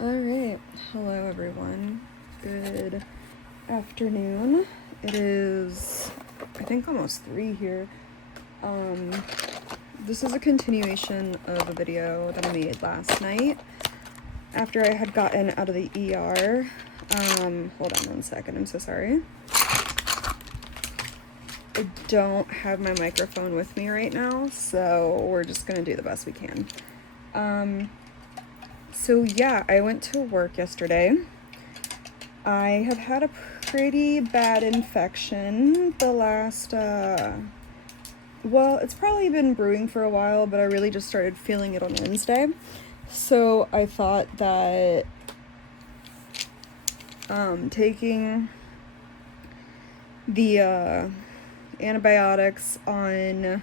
Alright, hello everyone. Good afternoon. It is, I think, almost 3 here. This is a continuation of a video that I made last night after I had gotten out of the ER. Hold on one second, I'm so sorry. I don't have my microphone with me right now, so we're just gonna do the best we can. So yeah, I went to work yesterday. I have had a pretty bad infection the last, well, it's probably been brewing for a while, but I really just started feeling it on Wednesday. So I thought that taking the antibiotics on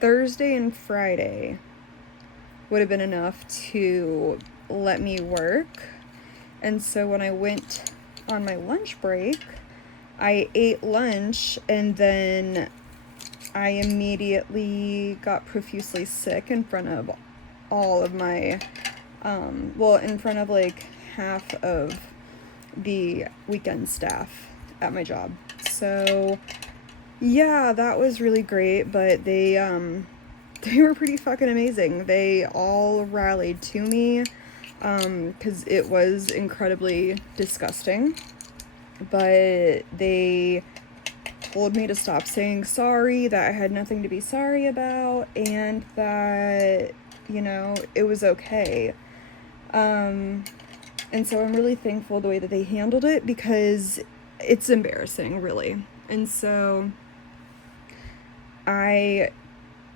Thursday and Friday would have been enough to let me work. And so when I went on my lunch break, I ate lunch and then I immediately got profusely sick in front of all of my, in front of like half of the weekend staff at my job. So yeah, that was really great, but they were pretty fucking amazing. They all rallied to me, because it was incredibly disgusting, but they told me to stop saying sorry, that I had nothing to be sorry about, and that, you know, it was okay. And so I'm really thankful the way that they handled it, because it's embarrassing, really. And so I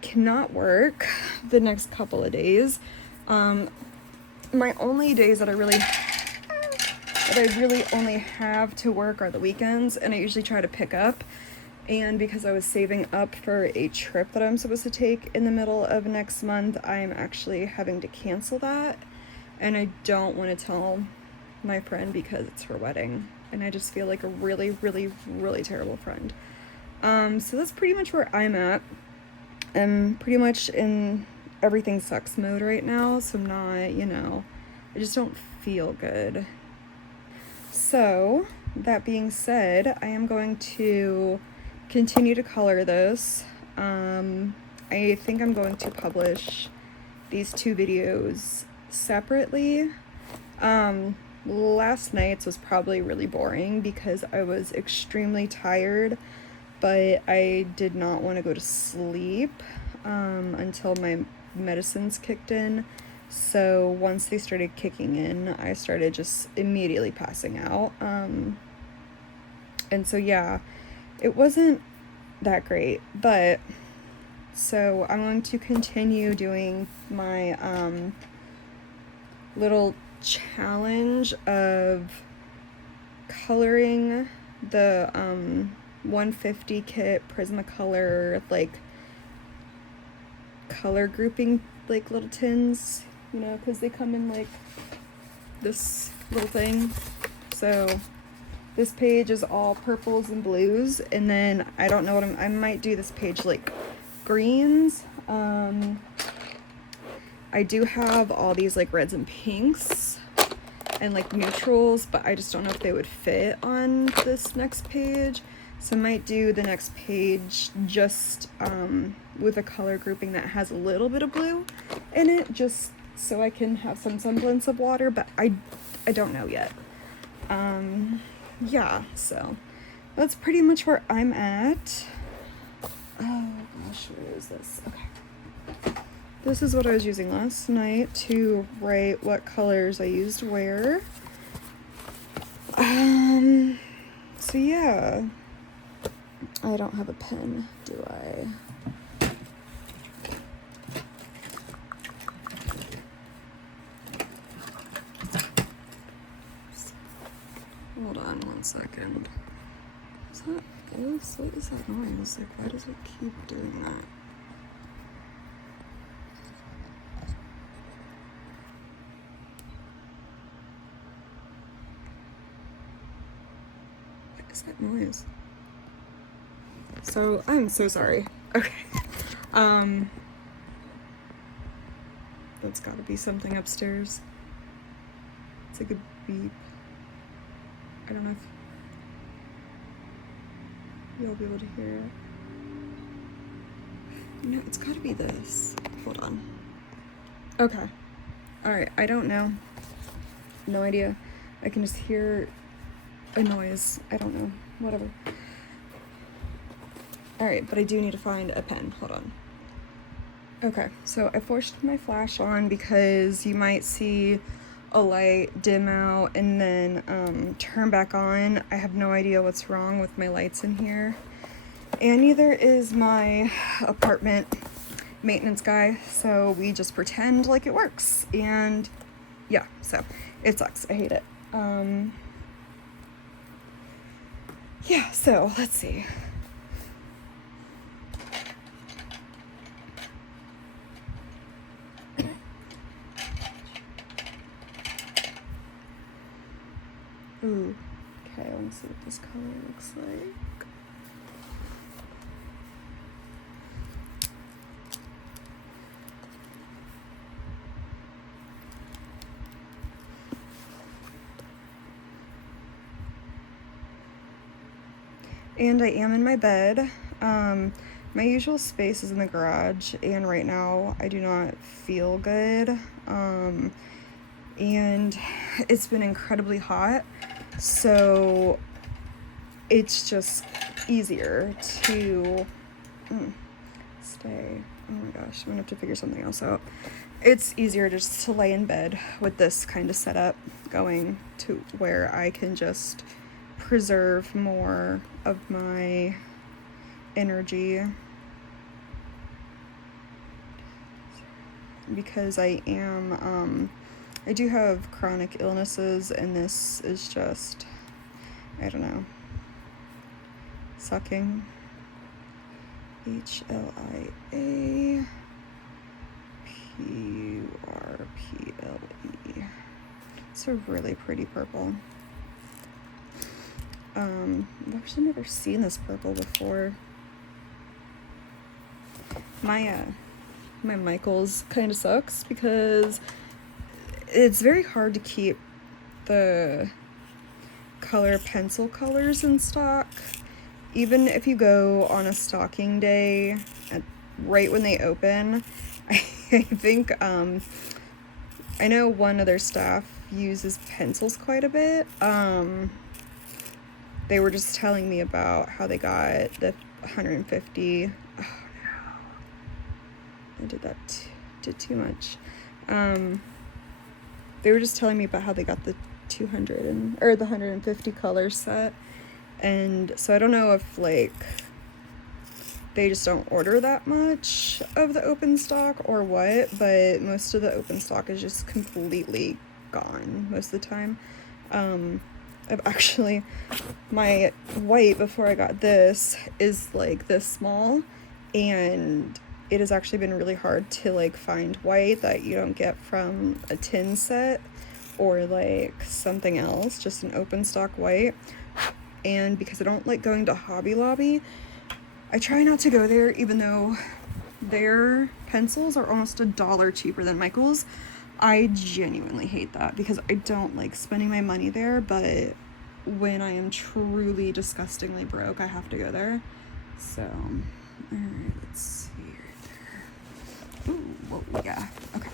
cannot work the next couple of days. My only days that I really only have to work are the weekends, and I usually try to pick up. And because I was saving up for a trip that I'm supposed to take in the middle of next month, I'm actually having to cancel that. And I don't want to tell my friend because it's her wedding, and I just feel like a really, really, really terrible friend. So that's pretty much where I'm at. I'm pretty much in everything sucks mode right now, so I'm not, I just don't feel good. So, that being said, I am going to continue to color this. I think I'm going to publish these 2 videos separately. Last night's was probably really boring because I was extremely tired, but I did not want to go to sleep until my medicines kicked in. So once they started kicking in, I started just immediately passing out. And so yeah, it wasn't that great, but so I'm going to continue doing my little challenge of coloring the 150 kit Prismacolor, like, color grouping, like, little tins, because they come in like this little thing. So this page is all purples and blues, and then I don't know what I might do this page like greens. I do have all these like reds and pinks and like neutrals, but I just don't know if they would fit on this next page. So I might do the next page just with a color grouping that has a little bit of blue in it, just so I can have some semblance of water, but I don't know yet. Yeah, so that's pretty much where I'm at. Oh gosh, where is this? Okay. This is what I was using last night to write what colors I used where. So yeah. I don't have a pen, do I? Hold on one second. What is that noise? Like, why does it keep doing that? What is that noise? So, I'm so sorry. Okay. That's gotta be something upstairs. It's like a beep. I don't know if you'll be able to hear it. No, it's gotta be this. Hold on. Okay. Alright, I don't know. No idea. I can just hear a noise. I don't know. Whatever. Alright, but I do need to find a pen. Hold on. Okay, so I forced my flash on because you might see a light dim out and then turn back on. I have no idea what's wrong with my lights in here. And neither is my apartment maintenance guy, so we just pretend like it works. And yeah, so it sucks. I hate it. Yeah, so let's see. Ooh, okay, I want to see what this color looks like. And I am in my bed. My usual space is in the garage, and right now I do not feel good. And it's been incredibly hot, so it's just easier to stay. Oh my gosh, I'm gonna have to figure something else out. It's easier just to lay in bed with this kind of setup going to where I can just preserve more of my energy, because I do have chronic illnesses, and this is just, I don't know, sucking. HLIAPURPLE. It's a really pretty purple. I've actually never seen this purple before. My Michaels kind of sucks because it's very hard to keep the color pencil colors in stock. Even if you go on a stocking day, right when they open, I think, I know one of their staff uses pencils quite a bit. They were just telling me about how they got the 150. Oh no, I did too much. They were just telling me about how they got the 200 or the 150 color set. And so I don't know if like they just don't order that much of the open stock or what, but most of the open stock is just completely gone most of the time. I've actually, my white before I got this is like this small, and it has actually been really hard to like find white that you don't get from a tin set or like something else, just an open stock white. And because I don't like going to Hobby Lobby, I try not to go there, even though their pencils are almost $1 cheaper than Michael's. I genuinely hate that because I don't like spending my money there, but when I am truly disgustingly broke, I have to go there. So, alright, let's see right there. Ooh, whoa, yeah, okay.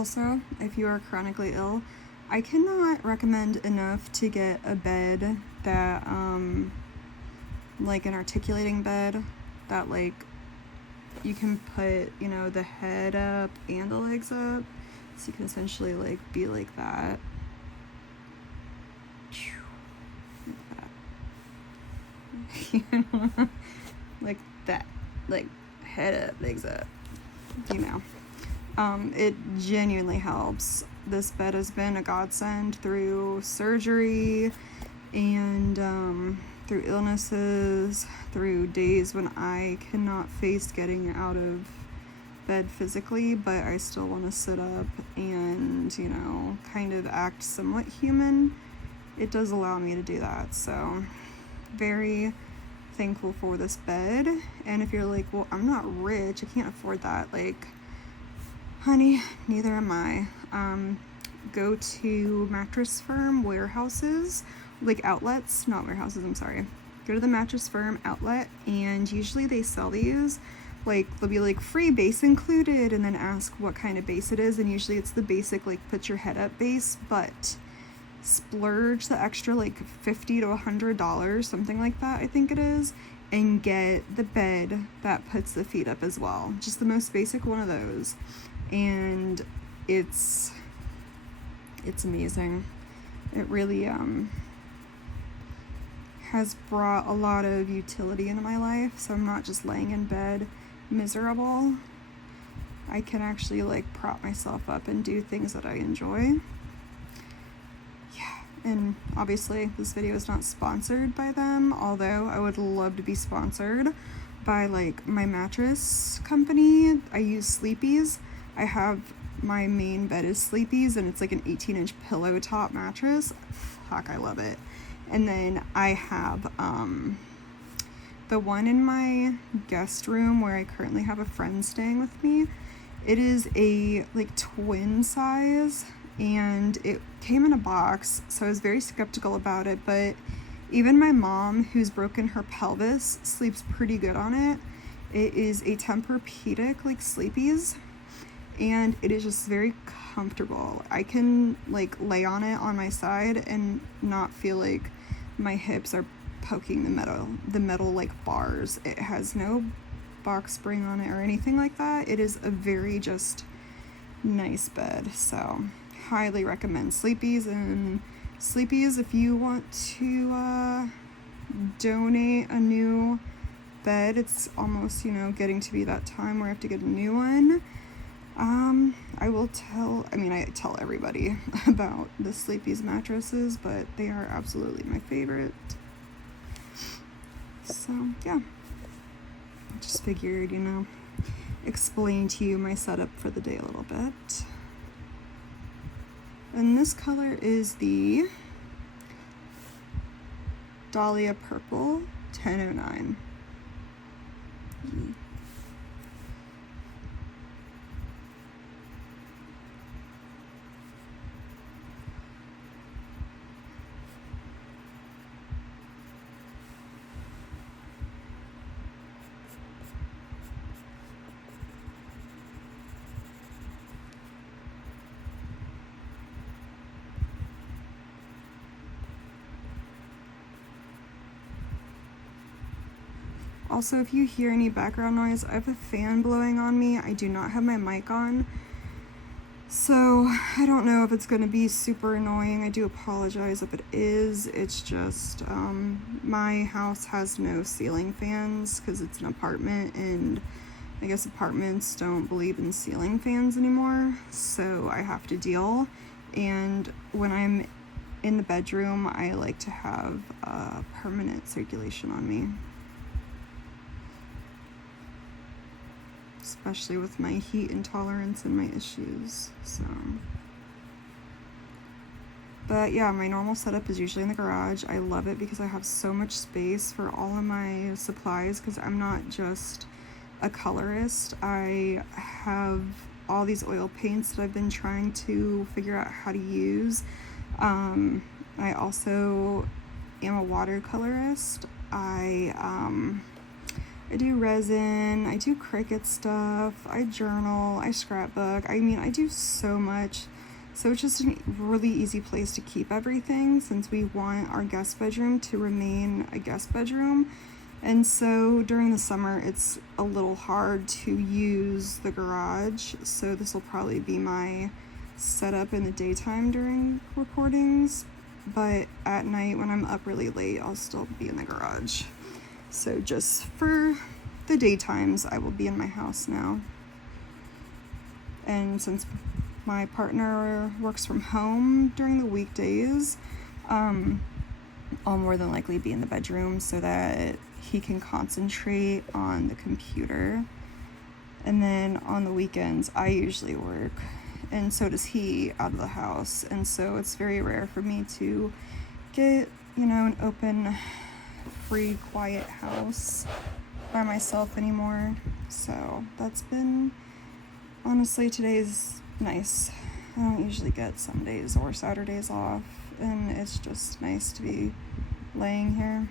Also, if you are chronically ill, I cannot recommend enough to get a bed that, like an articulating bed that, like, you can put, you know, the head up and the legs up. So you can essentially, like, be like that. You know? Like that. Like, head up, legs up. You know. It genuinely helps. This bed has been a godsend through surgery and through illnesses, through days when I cannot face getting out of bed physically, but I still want to sit up and, you know, kind of act somewhat human. It does allow me to do that. So very thankful for this bed. And if you're like, well, I'm not rich, I can't afford that, like, honey, neither am I. Go to Mattress Firm warehouses, like outlets, not warehouses, I'm sorry. Go to the Mattress Firm outlet, and usually they sell these. Like, they'll be like, free base included, and then ask what kind of base it is, and usually it's the basic, like, put your head up base, but splurge the extra, like, $50 to $100, something like that, I think it is, and get the bed that puts the feet up as well. Just the most basic one of those. And it's amazing. It really has brought a lot of utility into my life, so I'm not just laying in bed miserable. I can actually, like, prop myself up and do things that I enjoy. Yeah, and obviously this video is not sponsored by them, although I would love to be sponsored by, like, my mattress company. I use Sleepy's. I have, my main bed is Sleepy's, and it's like an 18-inch pillow top mattress. Fuck, I love it. And then I have the one in my guest room where I currently have a friend staying with me. It is a, like, twin size, and it came in a box, so I was very skeptical about it, but even my mom, who's broken her pelvis, sleeps pretty good on it. It is a Tempur-Pedic, like Sleepy's, and it is just very comfortable. I can, like, lay on it on my side and not feel like my hips are poking the metal like bars. It has no box spring on it or anything like that. It is a very just nice bed. So highly recommend Sleepy's. And Sleepy's, if you want to donate a new bed, it's almost, you know, getting to be that time where I have to get a new one. I tell everybody about the Sleepy's mattresses, but they are absolutely my favorite. So, yeah. I just figured, you know, explain to you my setup for the day a little bit. And this color is the Dahlia Purple 1009. Also, if you hear any background noise, I have a fan blowing on me. I do not have my mic on, so I don't know if it's going to be super annoying. I do apologize if it is. It's just my house has no ceiling fans because it's an apartment, and I guess apartments don't believe in ceiling fans anymore, so I have to deal. And when I'm in the bedroom, I like to have permanent circulation on me, especially with my heat intolerance and my issues. So, but yeah, my normal setup is usually in the garage. I love it because I have so much space for all of my supplies, because I'm not just a colorist. I have all these oil paints that I've been trying to figure out how to use. I also am a watercolorist. I I do resin, I do Cricut stuff, I journal, I scrapbook. I mean, I do so much. So it's just a really easy place to keep everything since we want our guest bedroom to remain a guest bedroom. And so during the summer, it's a little hard to use the garage. So this will probably be my setup in the daytime during recordings. But at night when I'm up really late, I'll still be in the garage. So just for the daytimes, I will be in my house now. And since my partner works from home during the weekdays, I'll more than likely be in the bedroom so that he can concentrate on the computer. And then on the weekends, I usually work, and so does he out of the house. And so it's very rare for me to get, an open, free, quiet house by myself anymore. So that's been, honestly, today's nice. I don't usually get Sundays or Saturdays off, and it's just nice to be laying here.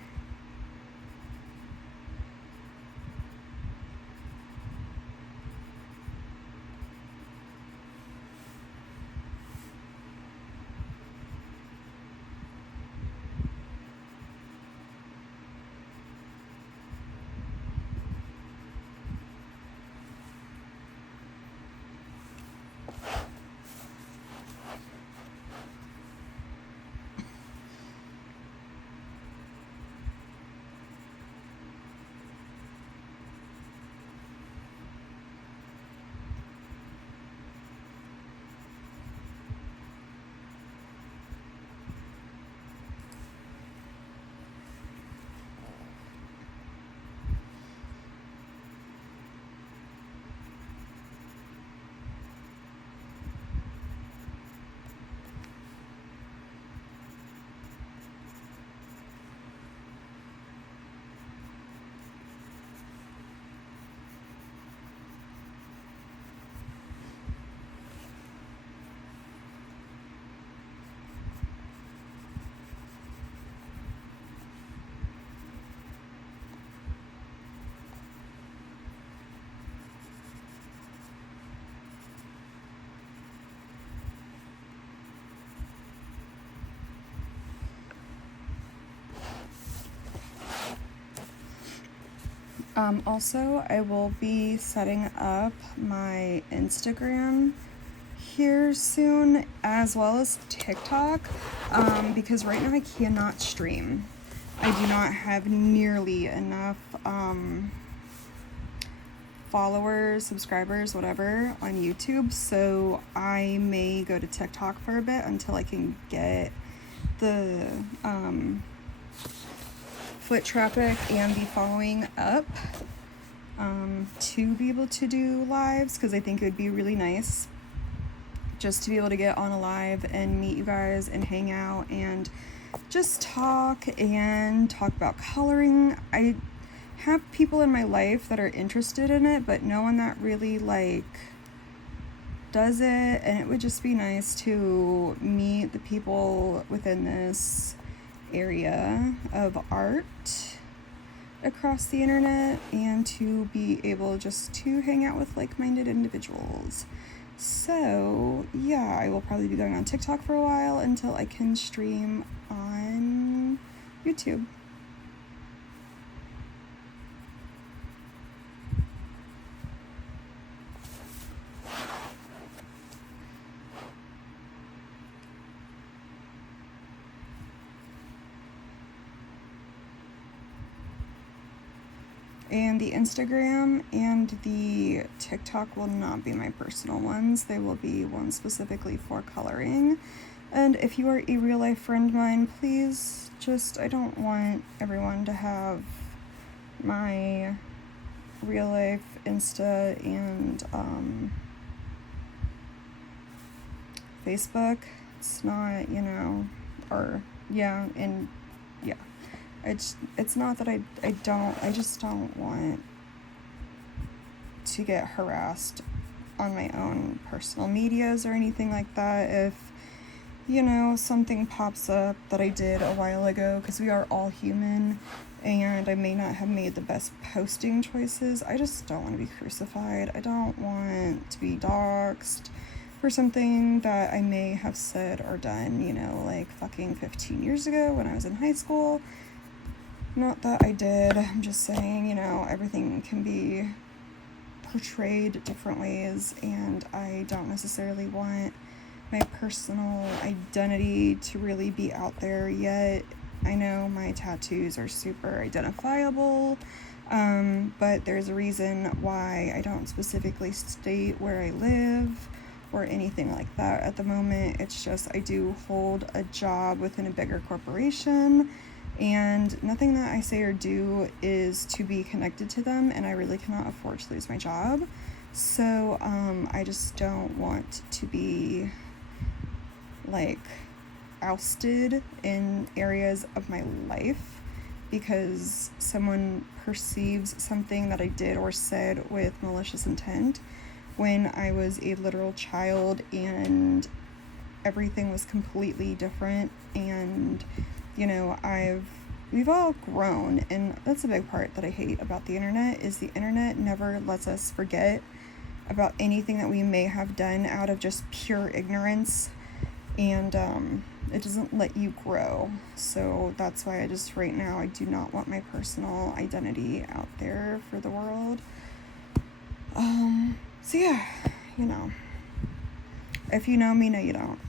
Also, I will be setting up my Instagram here soon, as well as TikTok, because right now I cannot stream. I do not have nearly enough followers, subscribers, whatever, on YouTube, so I may go to TikTok for a bit until I can get the foot traffic and the following up to be able to do lives, because I think it would be really nice just to be able to get on a live and meet you guys and hang out and just talk about coloring. I have people in my life that are interested in it, but no one that really does it, and it would just be nice to meet the people within this area of art across the internet and to be able just to hang out with like-minded individuals. So yeah, I will probably be going on TikTok for a while until I can stream on YouTube. And the Instagram and the TikTok will not be my personal ones. They will be ones specifically for coloring. And if you are a real life friend of mine, please I don't want everyone to have my real life Insta and Facebook. It's not, It's not that I just don't want to get harassed on my own personal medias or anything like that. If you know, something pops up that I did a while ago, because we are all human, and I may not have made the best posting choices. I just don't want to be crucified. I don't want to be doxxed for something that I may have said or done, you know, like fucking 15 years ago when I was in high school. Not that I did. I'm just saying, you know, everything can be portrayed different ways, and I don't necessarily want my personal identity to really be out there yet. I know my tattoos are super identifiable, but there's a reason why I don't specifically state where I live or anything like that at the moment. It's just I do hold a job within a bigger corporation, and nothing that I say or do is to be connected to them, and I really cannot afford to lose my job. So I just don't want to be like ousted in areas of my life because someone perceives something that I did or said with malicious intent when I was a literal child and everything was completely different. And you know, we've all grown, and that's a big part that I hate about the internet, is the internet never lets us forget about anything that we may have done out of just pure ignorance, and it doesn't let you grow. So that's why I just, right now, I do not want my personal identity out there for the world. So yeah, you know, if you know me, no you don't.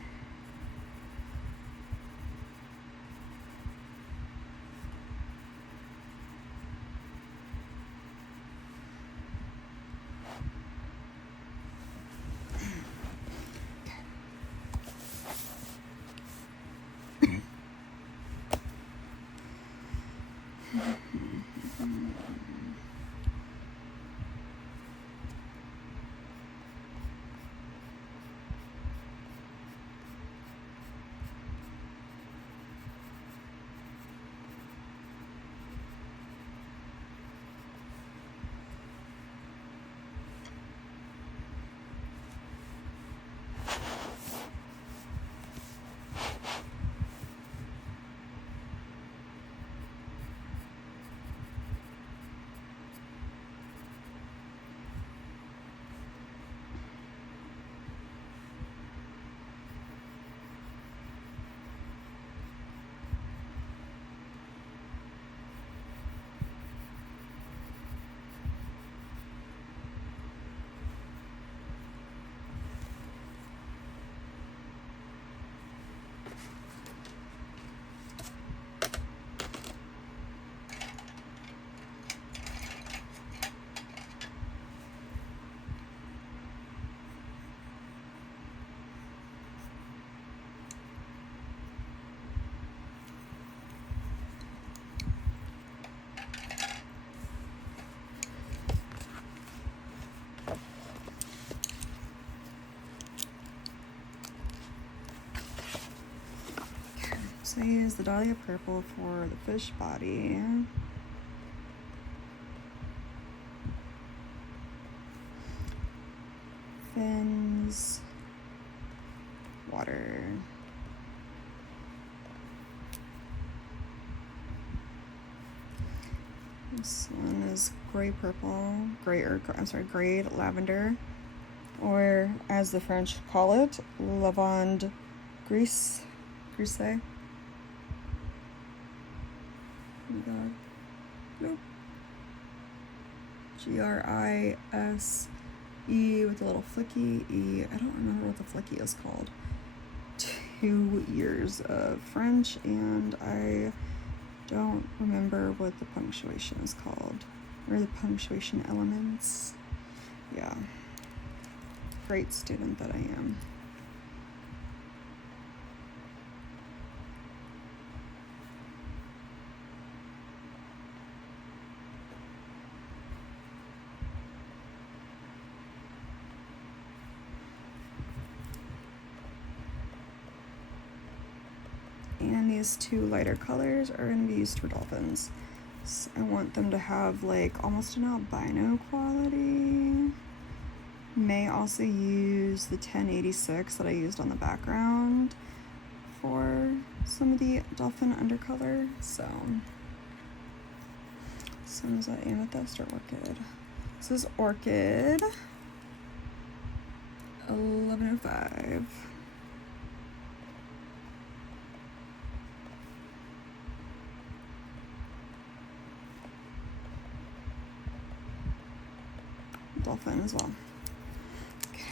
So I use the Dahlia Purple for the fish body. Fins, water. This one is gray purple, gray lavender, or as the French call it, lavande grise. Oh my god. Nope. Grise with a little flicky E. I don't remember what the flicky is called. 2 years of French, and I don't remember what the punctuation is called, or the punctuation elements. Yeah. Great student that I am. And these two lighter colors are going to be used for dolphins. So I want them to have like almost an albino quality. May also use the 1086 that I used on the background, for some of the dolphin undercolor, so is that amethyst or orchid? This is orchid. 1105. Dolphin as well. Okay.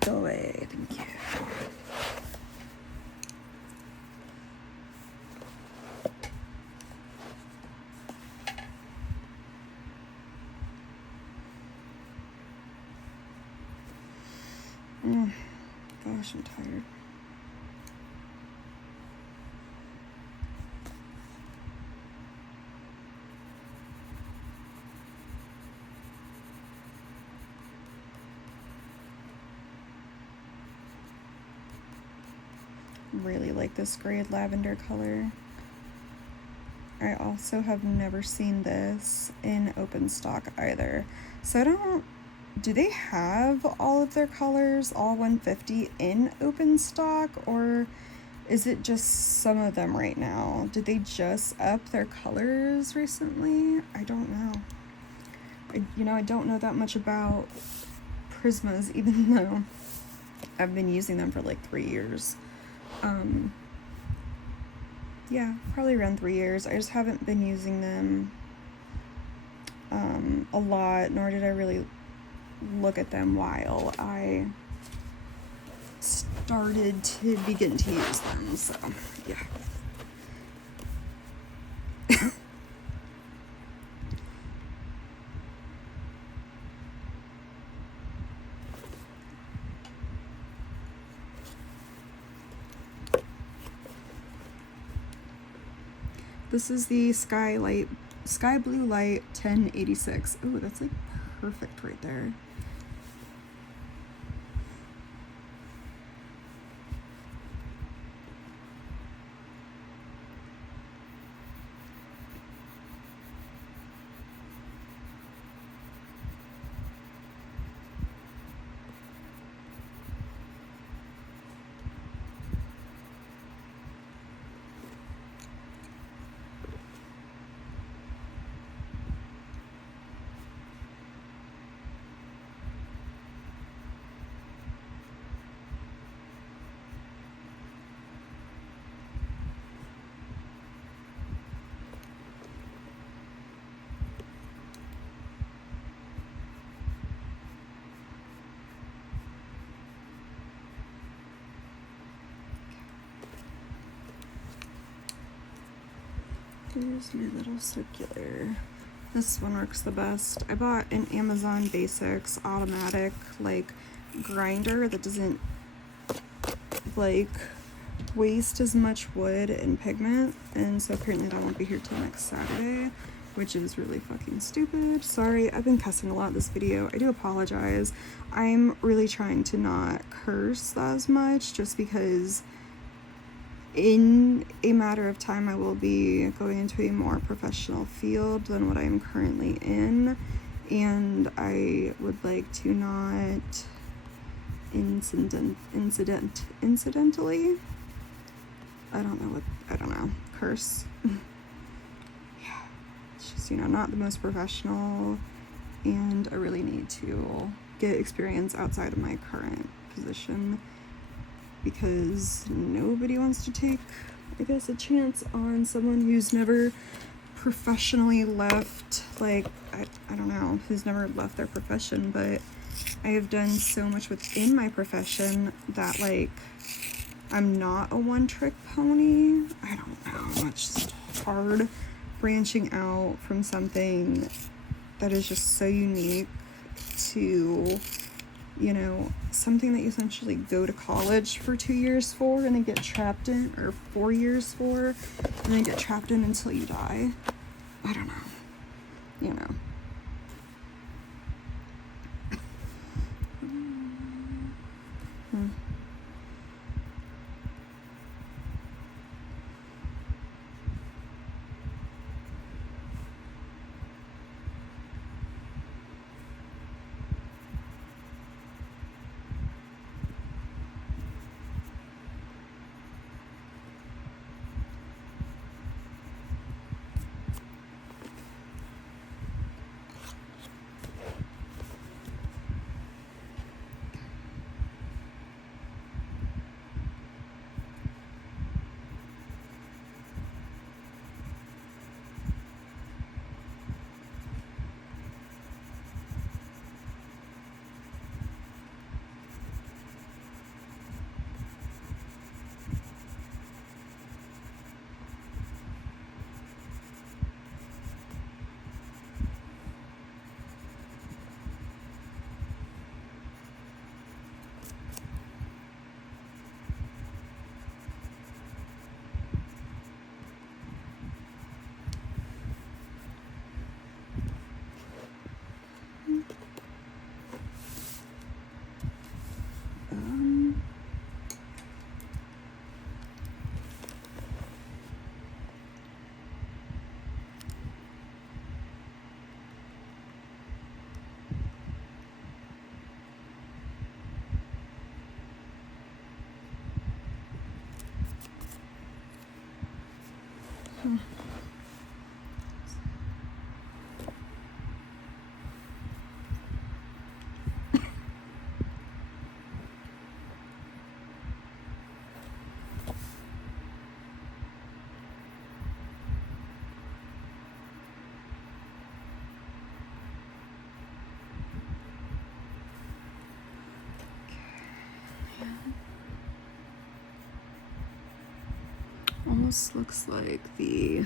Go away, thank you. Gosh, I'm tired. Really like this grade lavender color. I also have never seen this in open stock either. So do they have all of their colors, all 150 in open stock, or is it just some of them right now? Did they just up their colors recently? I don't know. I don't know that much about Prismas, even though I've been using them for like 3 years. Yeah, probably around 3 years. I just haven't been using them a lot, nor did I really look at them while I started to begin to use them, so yeah. This is the Sky Blue Light 1086. Oh, that's like perfect right there. Here's my little circular. This one works the best. I bought an Amazon Basics automatic like grinder that doesn't like waste as much wood and pigment, and so apparently that won't be here till next Saturday, which is really fucking stupid. Sorry, I've been cussing a lot this video. I do apologize. I'm really trying to not curse as much just because in a matter of time I will be going into a more professional field than what I am currently in, and I would like to not incidentally, curse. Yeah, it's just, not the most professional, and I really need to get experience outside of my current position because nobody wants to take, I guess, a chance on someone who's never professionally left, like, I don't know, who's never left their profession, but I have done so much within my profession that, like, I'm not a one-trick pony. I don't know, it's just hard branching out from something that is just so unique to, something that you essentially go to college for 2 years for and then get trapped in, or 4 years for, and then get trapped in until you die. I don't know, Almost looks like the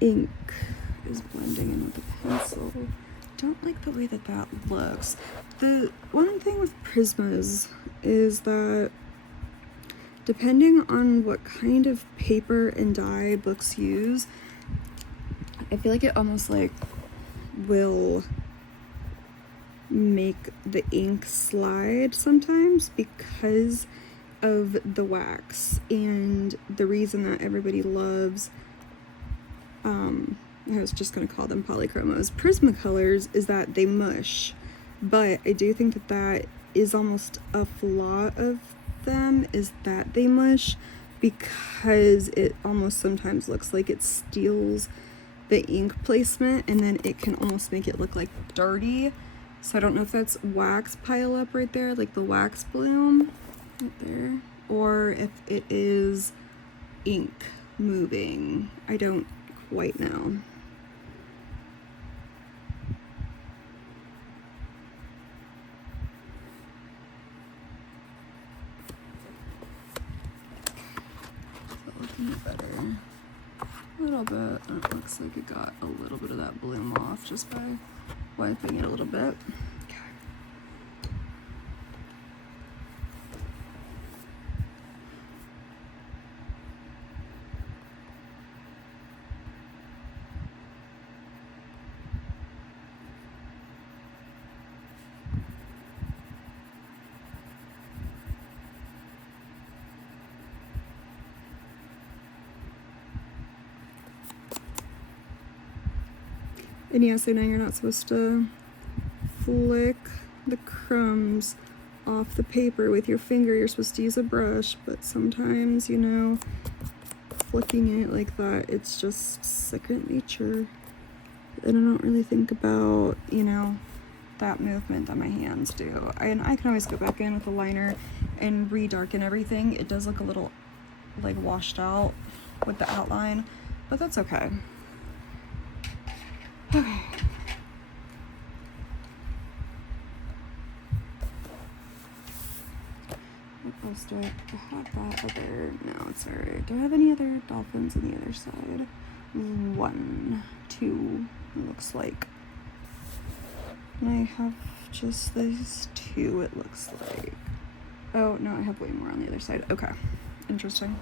ink is blending in with the pencil. Don't like the way that that looks. The one thing with Prismas is that depending on what kind of paper and dye books use, I feel like it almost like will make the ink slide sometimes because of the wax. And the reason that everybody loves I was just gonna call them polychromos, Prismacolors, is that they mush. But I do think that that is almost a flaw of them, is that they mush, because it almost sometimes looks like it steals the ink placement, and then it can almost make it look like dirty. So I don't know if that's wax pile up right there, like the wax bloom right there, or if it is ink moving. I don't quite know. Looking better a little bit, and it looks like it got a little bit of that bloom off just by wiping it a little bit. Okay. And yeah, so now you're not supposed to flick the crumbs off the paper with your finger. You're supposed to use a brush, but sometimes, you know, flicking it like that, it's just second nature. And I don't really think about, you know, that movement that my hands do. And I can always go back in with a liner and re-darken everything. It does look a little like washed out with the outline, but that's okay. Okay. What else do I have? That other, no, it's alright. Do I have any other dolphins on the other side? 1, 2, it looks like. And I have just these 2, it looks like. Oh, no, I have way more on the other side. Okay, interesting.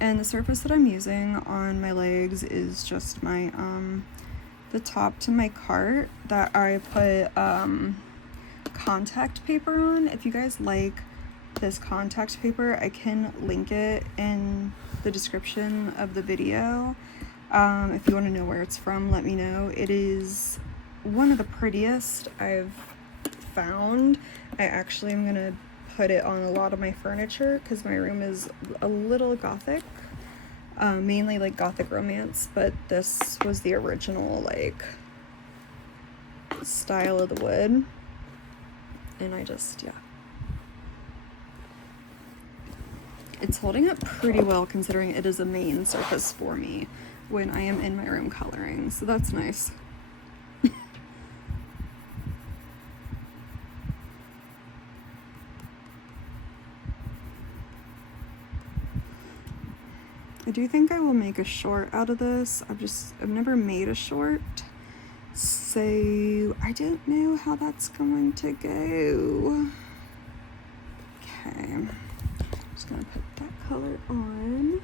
And the surface that I'm using on my legs is just my, the top to my cart that I put contact paper on. If you guys like this contact paper, I can link it in the description of the video. If you want to know where it's from, let me know. It is one of the prettiest I've found. I actually am gonna put it on a lot of my furniture because my room is a little gothic, mainly like gothic romance, but this was the original like style of the wood, and I just, yeah, it's holding up pretty well considering it is a main surface for me when I am in my room coloring, so that's nice. I do think I will make a short out of this. I've never made a short, so I don't know how that's going to go. Okay, I'm just gonna put that color on,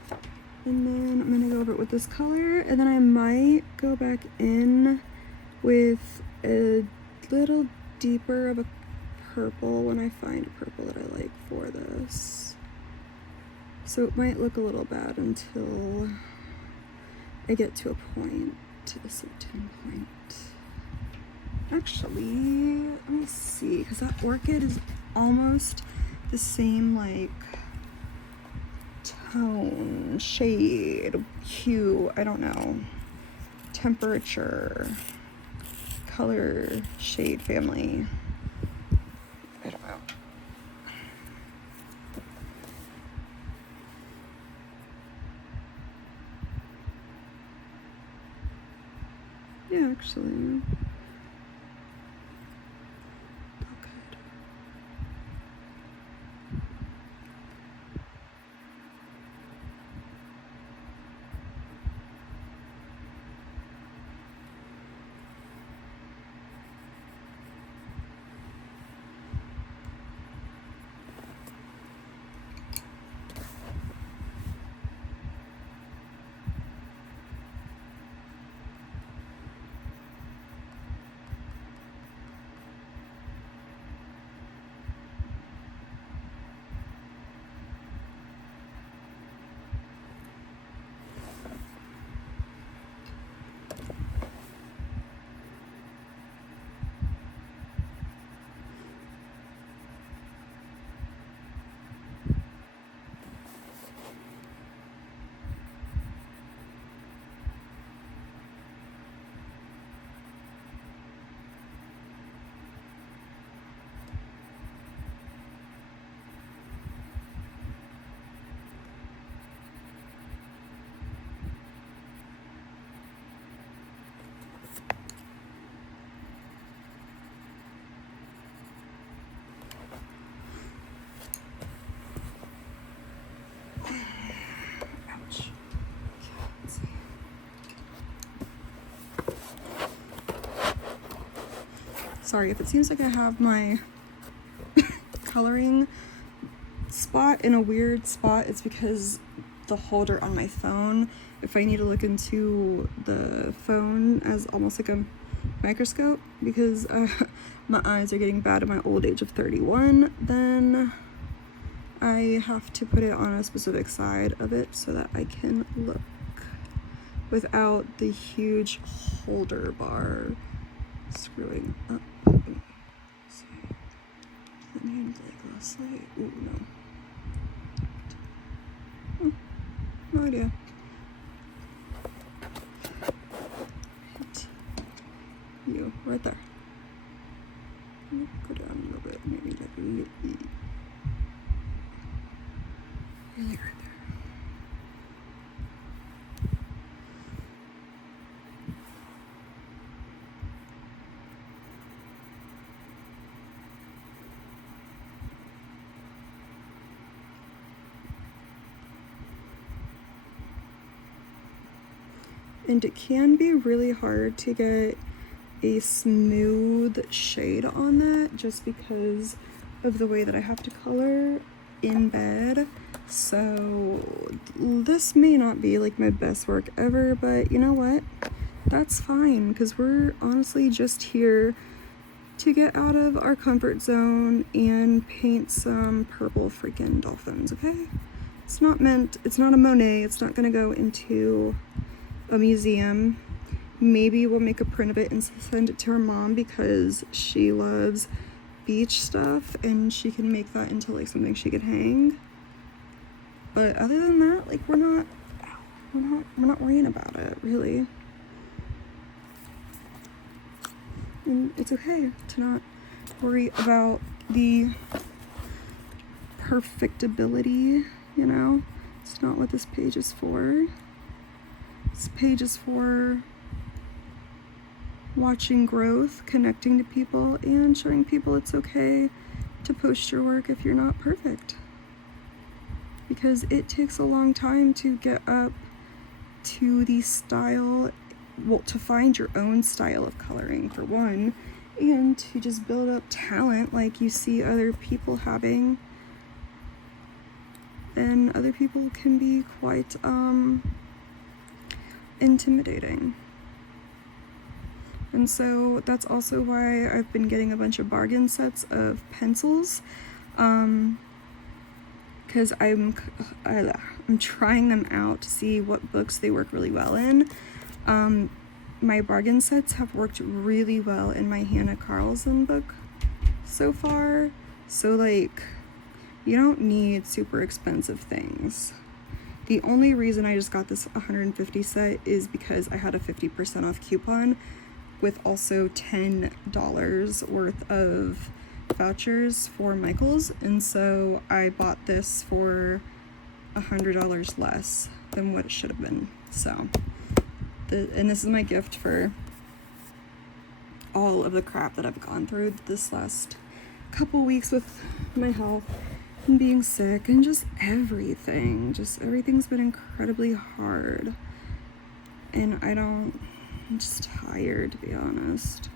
and then I'm gonna go over it with this color, and then I might go back in with a little deeper of a purple when I find a purple that I like for this. So it might look a little bad until I get to a point, to a certain point. Actually, let me see, because that orchid is almost the same like tone, shade, hue, I don't know, temperature, color, shade family. I don't know. Yeah, actually. Sorry if it seems like I have my coloring spot in a weird spot. It's because the holder on my phone, if I need to look into the phone as almost like a microscope, because my eyes are getting bad at my old age of 31, then I have to put it on a specific side of it so that I can look without the huge holder bar screwing up. So, I need like less light. Ooh, no. Oh, no idea. Hit you right there. Go down a little bit, maybe like a little bit. Really right there. And it can be really hard to get a smooth shade on that just because of the way that I have to color in bed. So this may not be like my best work ever, but you know what? That's fine, because we're honestly just here to get out of our comfort zone and paint some purple freaking dolphins, okay? It's not a Monet, it's not gonna go into a museum. Maybe we'll make a print of it and send it to her mom because she loves beach stuff and she can make that into like something she could hang. But other than that, like we're not worrying about it really. And it's okay to not worry about the perfectibility, you know? It's not what this page is for. This page is for watching growth, connecting to people, and showing people it's okay to post your work if you're not perfect. Because it takes a long time to get up to the style, well, to find your own style of coloring for one, and to just build up talent like you see other people having. And other people can be quite intimidating. And so that's also why I've been getting a bunch of bargain sets of pencils, because I'm trying them out to see what books they work really well in. My bargain sets have worked really well in my Hannah Carlson book so far. So like, You don't need super expensive things. The only reason I just got this 150 set is because I had a 50% off coupon with also $10 worth of vouchers for Michael's, and so I bought this for $100 less than what it should have been. So, and this is my gift for all of the crap that I've gone through this last couple weeks with my health and being sick and just everything. Just everything's been incredibly hard. And I'm just tired, to be honest.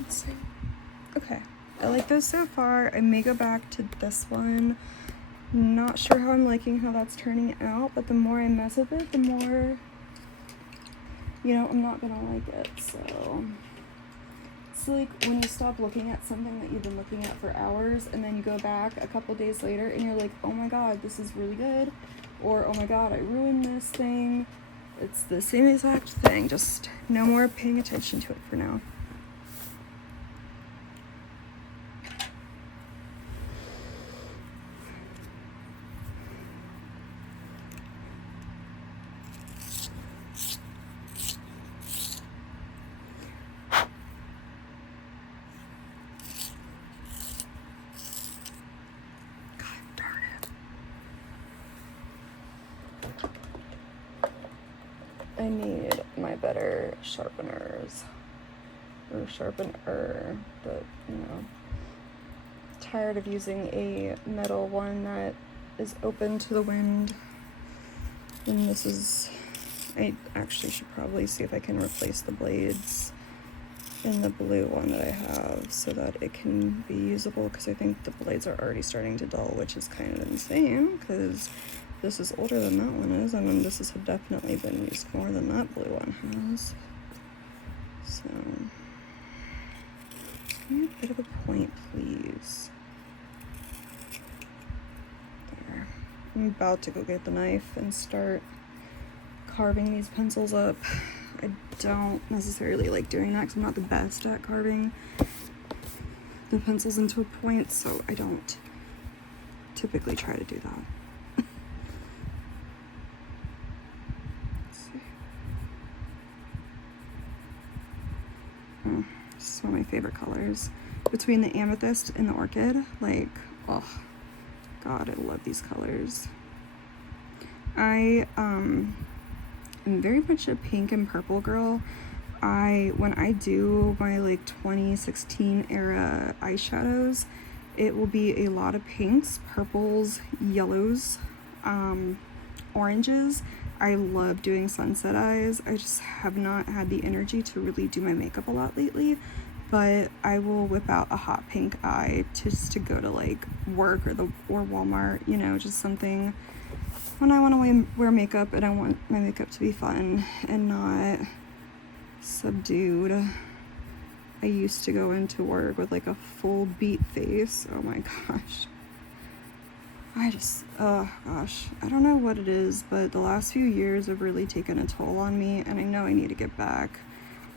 Let's see. Okay, I like those so far. I may go back to this one. Not sure how I'm liking how that's turning out, but the more I mess with it, the more, you know, I'm not gonna like it. So it's like when you stop looking at something that you've been looking at for hours, and then you go back a couple days later and you're like, oh my god, this is really good, or oh my god, I ruined this thing. It's the same exact thing, just no more paying attention to it for now. I need my better sharpeners, or sharpener, but, you know, tired of using a metal one that is open to the wind. And this is, I actually should probably see if I can replace the blades in the blue one that I have so that it can be usable, because I think the blades are already starting to dull, which is kind of insane, because this is older than that one is. I mean, this has definitely been used more than that blue one has. So, give me a bit of a point, please. There. I'm about to go get the knife and start carving these pencils up. I don't necessarily like doing that because I'm not the best at carving the pencils into a point, so I don't typically try to do that. This is one of my favorite colors. Between the amethyst and the orchid, like, oh god, I love these colors. I am very much a pink and purple girl. When I do my like 2016 era eyeshadows, it will be a lot of pinks, purples, yellows, oranges. I love doing sunset eyes. I just have not had the energy to really do my makeup a lot lately, but I will whip out a hot pink eye just to go to like work or Walmart, you know, just something when I want to wear makeup and I want my makeup to be fun and not subdued. I used to go into work with like a full beat face. Oh my gosh. Oh gosh, I don't know what it is, but the last few years have really taken a toll on me, and I know I need to get back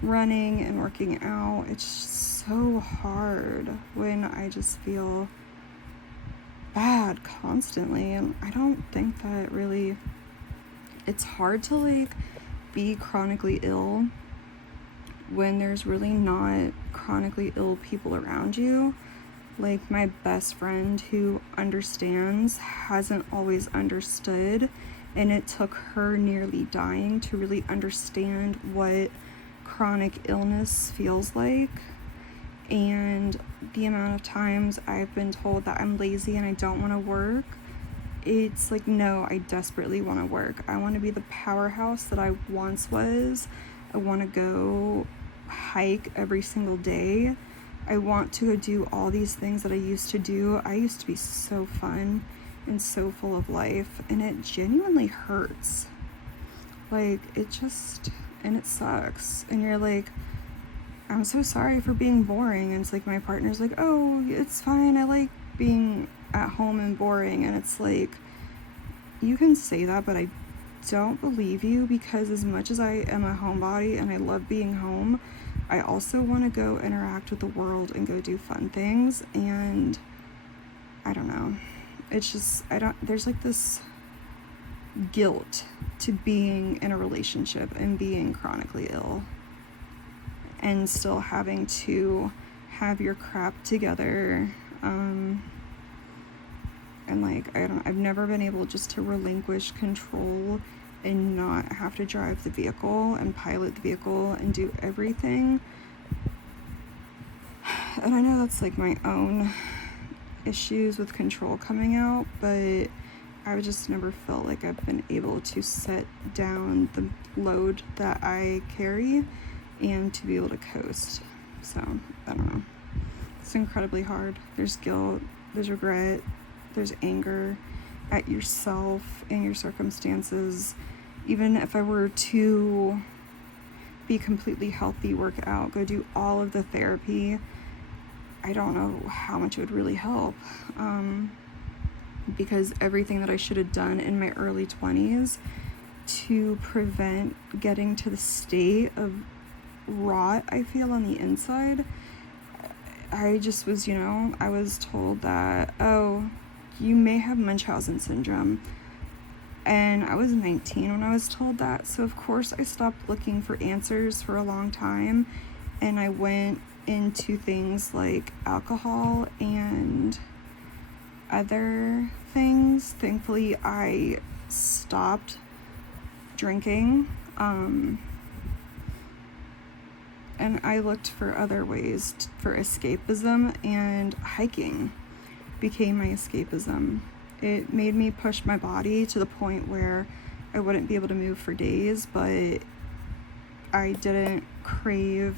running and working out. It's so hard when I just feel bad constantly, and I don't think that really, it's hard to like be chronically ill when there's really not chronically ill people around you. Like, my best friend who understands hasn't always understood, and it took her nearly dying to really understand what chronic illness feels like. And the amount of times I've been told that I'm lazy and I don't want to work, it's like, no, I desperately want to work. I want to be the powerhouse that I once was. I want to go hike every single day. I want to go do all these things that I used to do. I used to be so fun and so full of life, and it genuinely hurts. Like, and it sucks. And you're like, I'm so sorry for being boring. And it's like, my partner's like, oh, it's fine. I like being at home and boring. And it's like, you can say that, but I don't believe you, because as much as I am a homebody and I love being home, I also want to go interact with the world and go do fun things. And I don't know. It's just, there's like this guilt to being in a relationship and being chronically ill and still having to have your crap together. And like, I've never been able just to relinquish control and not have to drive the vehicle and pilot the vehicle and do everything. And I know that's like my own issues with control coming out, but I just never felt like I've been able to set down the load that I carry and to be able to coast. So, I don't know. It's incredibly hard. There's guilt, there's regret, there's anger at yourself and your circumstances. Even if I were to be completely healthy, work out, go do all of the therapy, I don't know how much it would really help. Because everything that I should have done in my early 20s to prevent getting to the state of rot I feel on the inside, I just was, I was told that, oh, you may have Munchausen syndrome. And I was 19 when I was told that. So of course I stopped looking for answers for a long time. And I went into things like alcohol and other things. Thankfully, I stopped drinking. And I looked for other ways for escapism, and hiking became my escapism. It made me push my body to the point where I wouldn't be able to move for days, but I didn't crave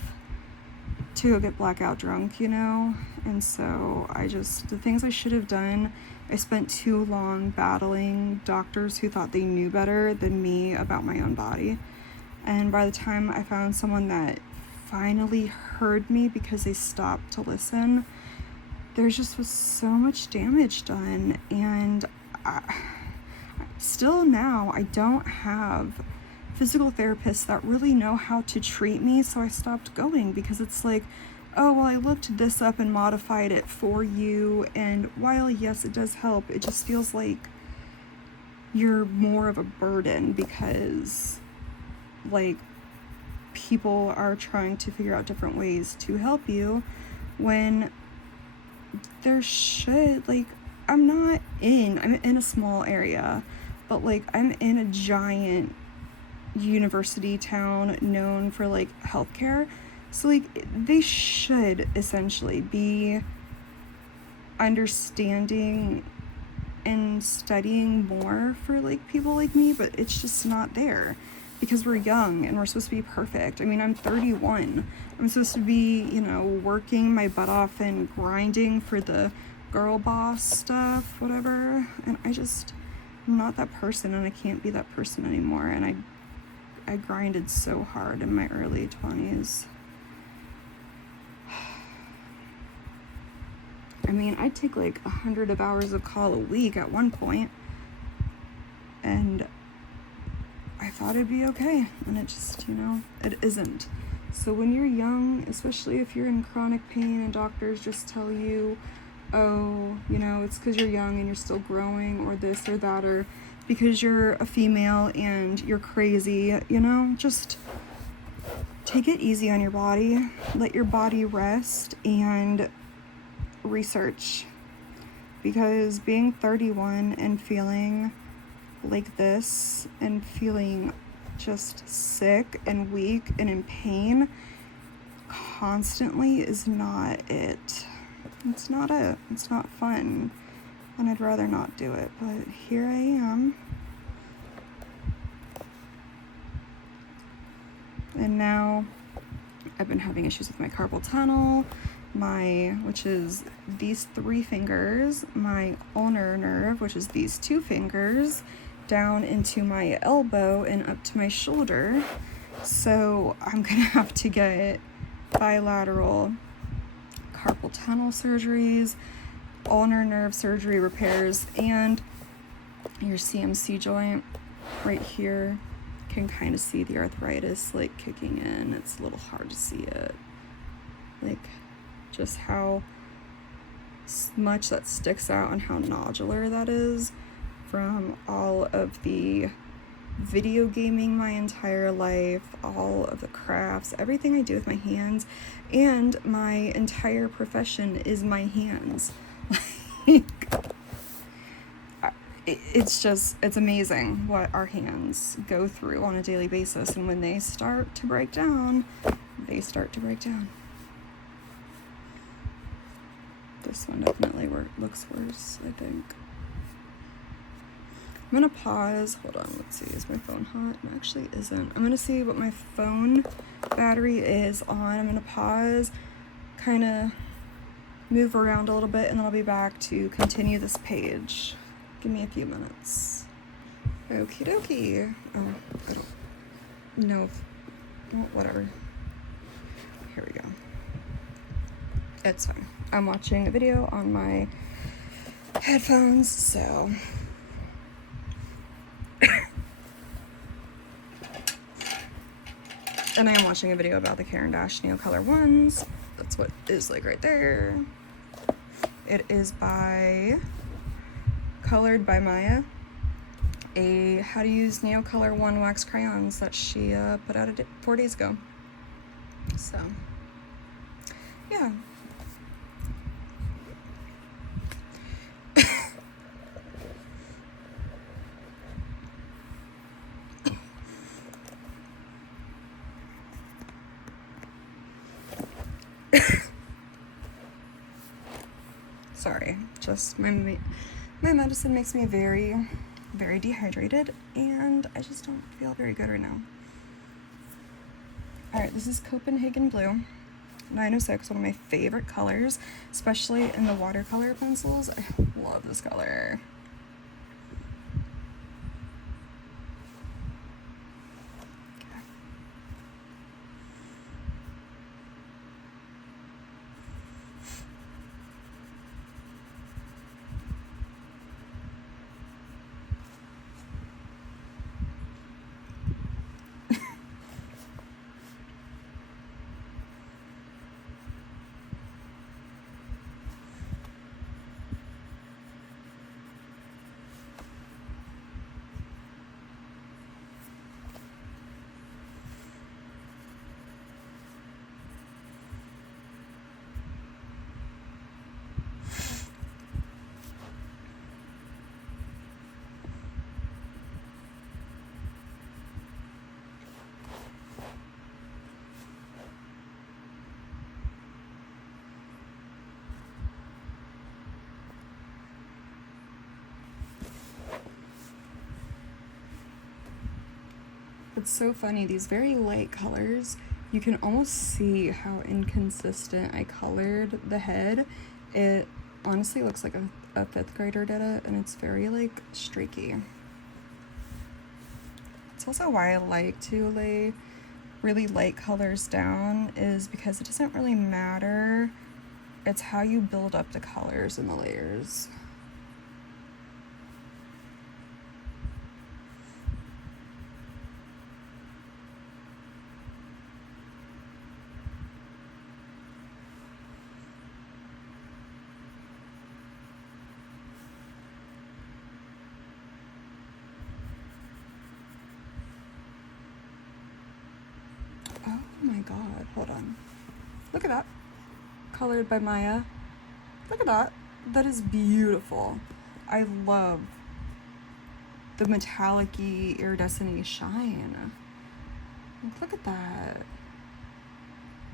to go get blackout drunk, And so the things I should have done, I spent too long battling doctors who thought they knew better than me about my own body. And by the time I found someone that finally heard me because they stopped to listen, there just was so much damage done. And still now, I don't have physical therapists that really know how to treat me, so I stopped going, because it's like, oh, well, I looked this up and modified it for you, and while yes, it does help, it just feels like you're more of a burden, because like, people are trying to figure out different ways to help you, when there should, like, I'm in a small area, but like, I'm in a giant university town known for like healthcare, so like, they should essentially be understanding and studying more for like people like me, but it's just not there, because we're young and we're supposed to be perfect. I mean, I'm 31. I'm supposed to be, working my butt off and grinding for the girl boss stuff, whatever. And I'm not that person, and I can't be that person anymore. And I grinded so hard in my early 20s. I mean, I'd take like 100 hours of call a week at one point, and I thought it'd be okay, and it just, it isn't. So when you're young, especially if you're in chronic pain and doctors just tell you, oh, it's because you're young and you're still growing, or this or that, or because you're a female and you're crazy, just take it easy on your body. Let your body rest and research. Because being 31 and feeling like this and feeling just sick and weak and in pain constantly is not it. It's not it. It's not fun. And I'd rather not do it. But here I am. And now I've been having issues with my carpal tunnel, which is these 3 fingers, my ulnar nerve, which is these 2 fingers, down into my elbow and up to my shoulder. So I'm gonna have to get bilateral carpal tunnel surgeries, ulnar nerve surgery repairs, and your CMC joint right here. Can kind of see the arthritis like kicking in. It's a little hard to see it, like just how much that sticks out and how nodular that is from all of the video gaming my entire life, all of the crafts, everything I do with my hands, and my entire profession is my hands. It's amazing what our hands go through on a daily basis, and when they start to break down, they start to break down. This one definitely looks worse, I think. I'm gonna pause. Hold on, let's see, is my phone hot? It actually isn't. I'm gonna see what my phone battery is on. I'm gonna pause, kind of move around a little bit, and then I'll be back to continue this page. Give me a few minutes. Okie dokie. Oh, I don't know if, well, whatever. Here we go. It's fine. I'm watching a video on my headphones, so. And I am watching a video about the Caran d'Ache Neo Color ones. That's what is like right there. It is colored by Maya, a how to use Neocolor 1 wax crayons that she put out 4 days ago. So, yeah. Sorry, just my medicine makes me very, very dehydrated, and I just don't feel very good right now. Alright, this is Copenhagen Blue, 906, one of my favorite colors, especially in the watercolor pencils. I love this color. It's so funny, these very light colors, you can almost see how inconsistent I colored the head. It honestly looks like a 5th grader did it, and it's very like streaky. It's also why I like to lay really light colors down, is because it doesn't really matter. It's how you build up the colors and the layers. Oh my my god, hold on. Look at that. Colored by Maya. Look at that. That is beautiful. I love the metallic-y, iridescent-y shine. Look at that.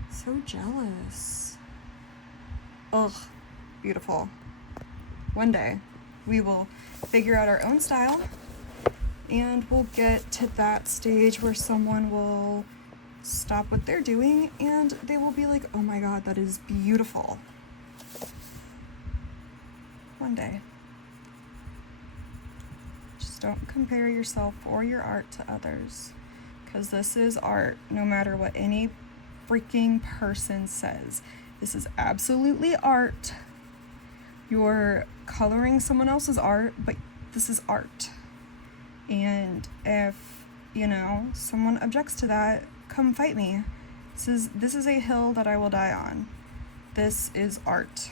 So jealous. Ugh, beautiful. One day we will figure out our own style and we'll get to that stage where someone will stop what they're doing and they will be like, oh my god, that is beautiful. One day. Just don't compare yourself or your art to others, because this is art no matter what any freaking person says. This is absolutely art. You're coloring someone else's art, but this is art. And if, you know, someone objects to that, come fight me. This is a hill that I will die on. This is art.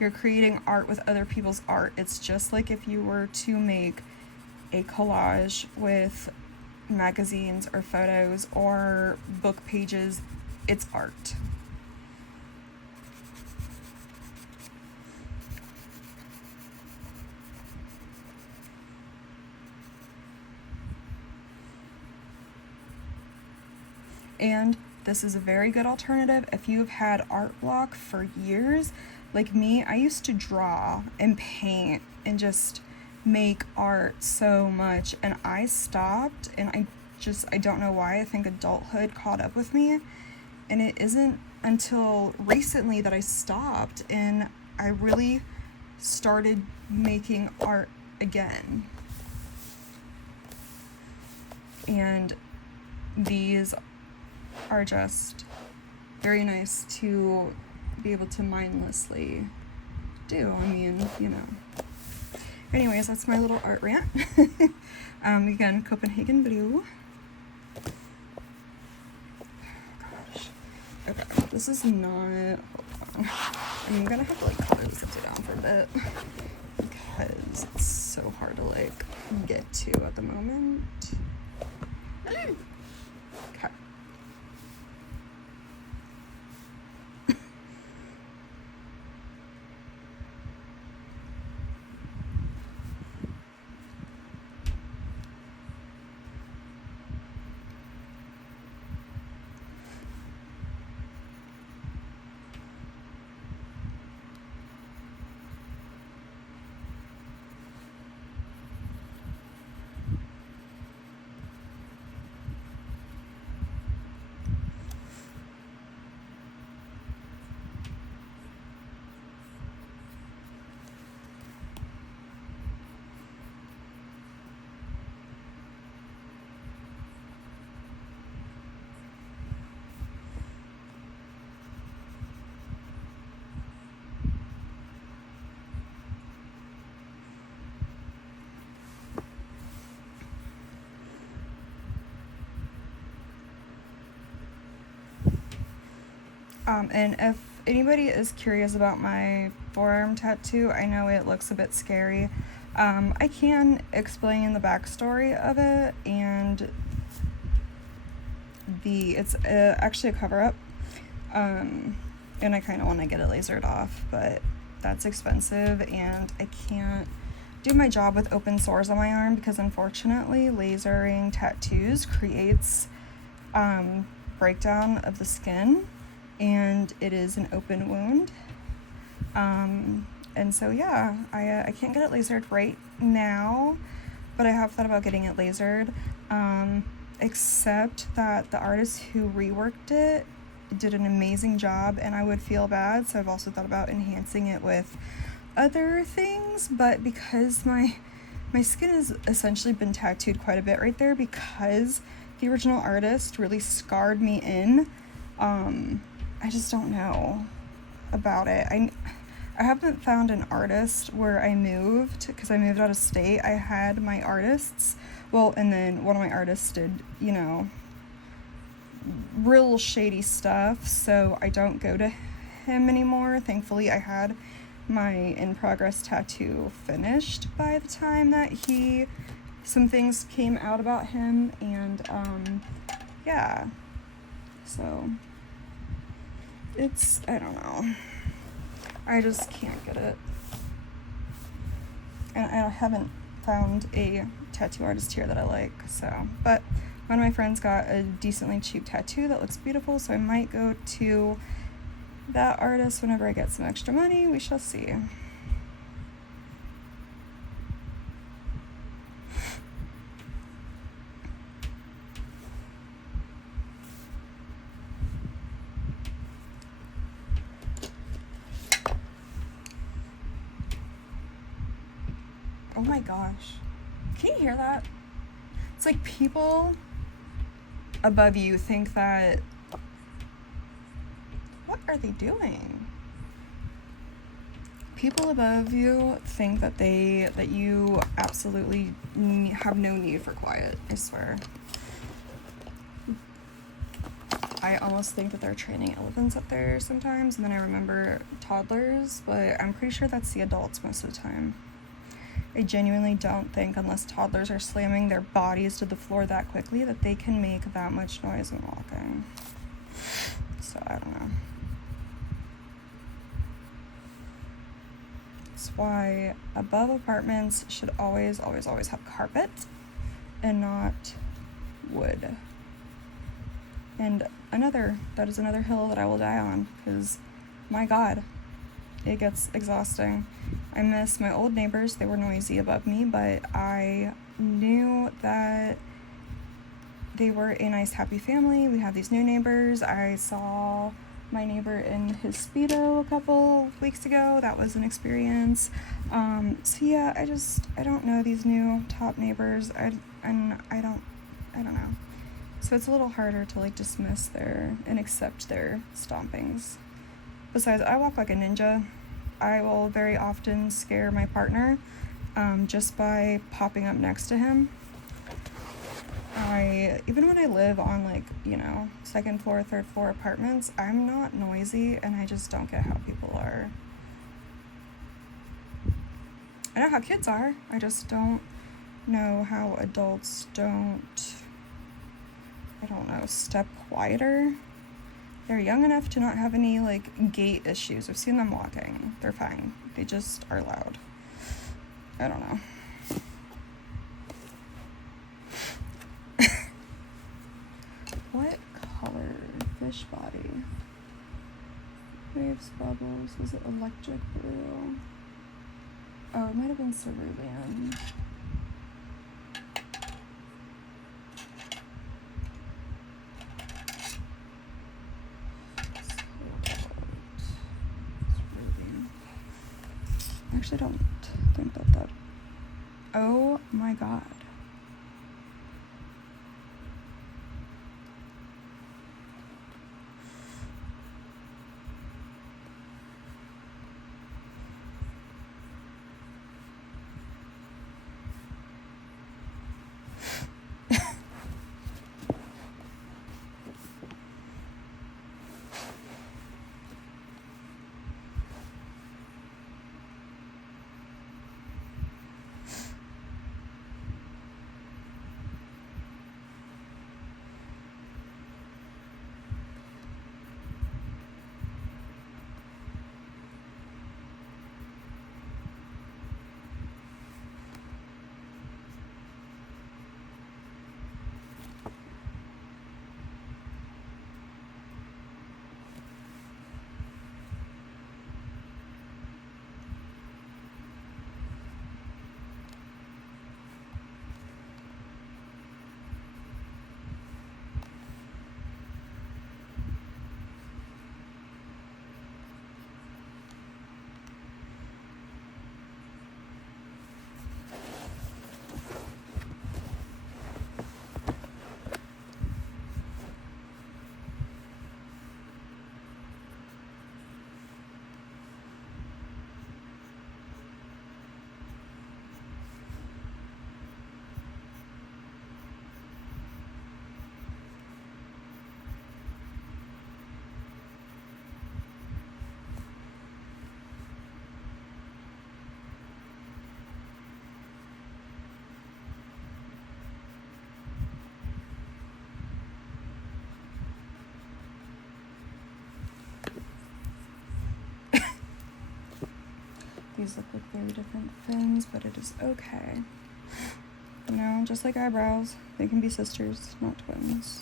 You're creating art with other people's art. It's just like if you were to make a collage with magazines or photos or book pages. It's art. And this is a very good alternative if you've had art block for years. Like me, I used to draw and paint and just make art so much, and I stopped, and I don't know why. I think adulthood caught up with me, and it isn't until recently that I stopped and I really started making art again. And these are just very nice to be able to mindlessly do. I mean, you know. Anyways, that's my little art rant. Again, Copenhagen Blue. Gosh. Okay, this is not, hold on. I'm gonna have to like color this upside down for a bit because it's so hard to like get to at the moment. Okay. And if anybody is curious about my forearm tattoo, I know it looks a bit scary. I can explain the backstory of it, and it's actually a cover-up, and I kind of want to get it lasered off, but that's expensive, and I can't do my job with open sores on my arm because unfortunately lasering tattoos creates breakdown of the skin, and it is an open wound. And so yeah, I can't get it lasered right now, but I have thought about getting it lasered, except that the artist who reworked it did an amazing job, and I would feel bad, so I've also thought about enhancing it with other things. But because my skin has essentially been tattooed quite a bit right there because the original artist really scarred me in, I just don't know about it. I haven't found an artist where I moved, because I moved out of state. I had my artists, well, and then one of my artists did, you know, real shady stuff, so I don't go to him anymore. Thankfully, I had my in-progress tattoo finished by the time that some things came out about him, and yeah. So it's, I don't know. I just can't get it. And I haven't found a tattoo artist here that I like, so. But one of my friends got a decently cheap tattoo that looks beautiful, so I might go to that artist whenever I get some extra money. We shall see. Oh my gosh. Can you hear that? It's like people above you think that, what are they doing? People above you think that you absolutely have no need for quiet, I swear. I almost think that they're training elephants up there sometimes, and then I remember toddlers, but I'm pretty sure that's the adults most of the time. I genuinely don't think, unless toddlers are slamming their bodies to the floor that quickly, that they can make that much noise when walking. So, I don't know. That's why above apartments should always, always, always have carpet and not wood. And that is another hill that I will die on, because, my God, it gets exhausting. I miss my old neighbors. They were noisy above me, but I knew that they were a nice, happy family. We have these new neighbors. I saw my neighbor in his Speedo a couple weeks ago. That was an experience. So yeah, I don't know these new top neighbors. I don't know. So it's a little harder to like dismiss and accept their stompings. Besides, I walk like a ninja. I will very often scare my partner just by popping up next to him. Even when I live on like, second floor, third floor apartments, I'm not noisy, and I just don't get how people are. I know how kids are. I just don't know how adults step quieter. They're young enough to not have any, like, gait issues. I've seen them walking. They're fine. They just are loud. I don't know. What color? Fish body. Waves, bubbles. Was it electric blue? Oh, it might have been cerulean. I actually don't think that. Oh my God. These look like very different fins, but it is okay. You know, just like eyebrows, they can be sisters, not twins.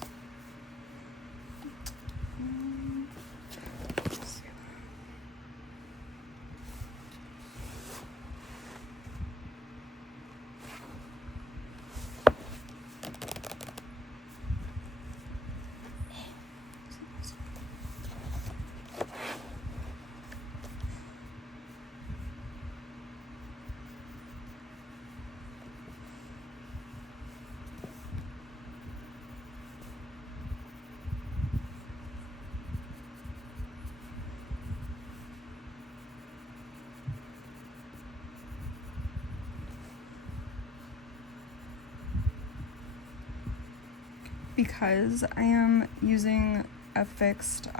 Because I am using a fixed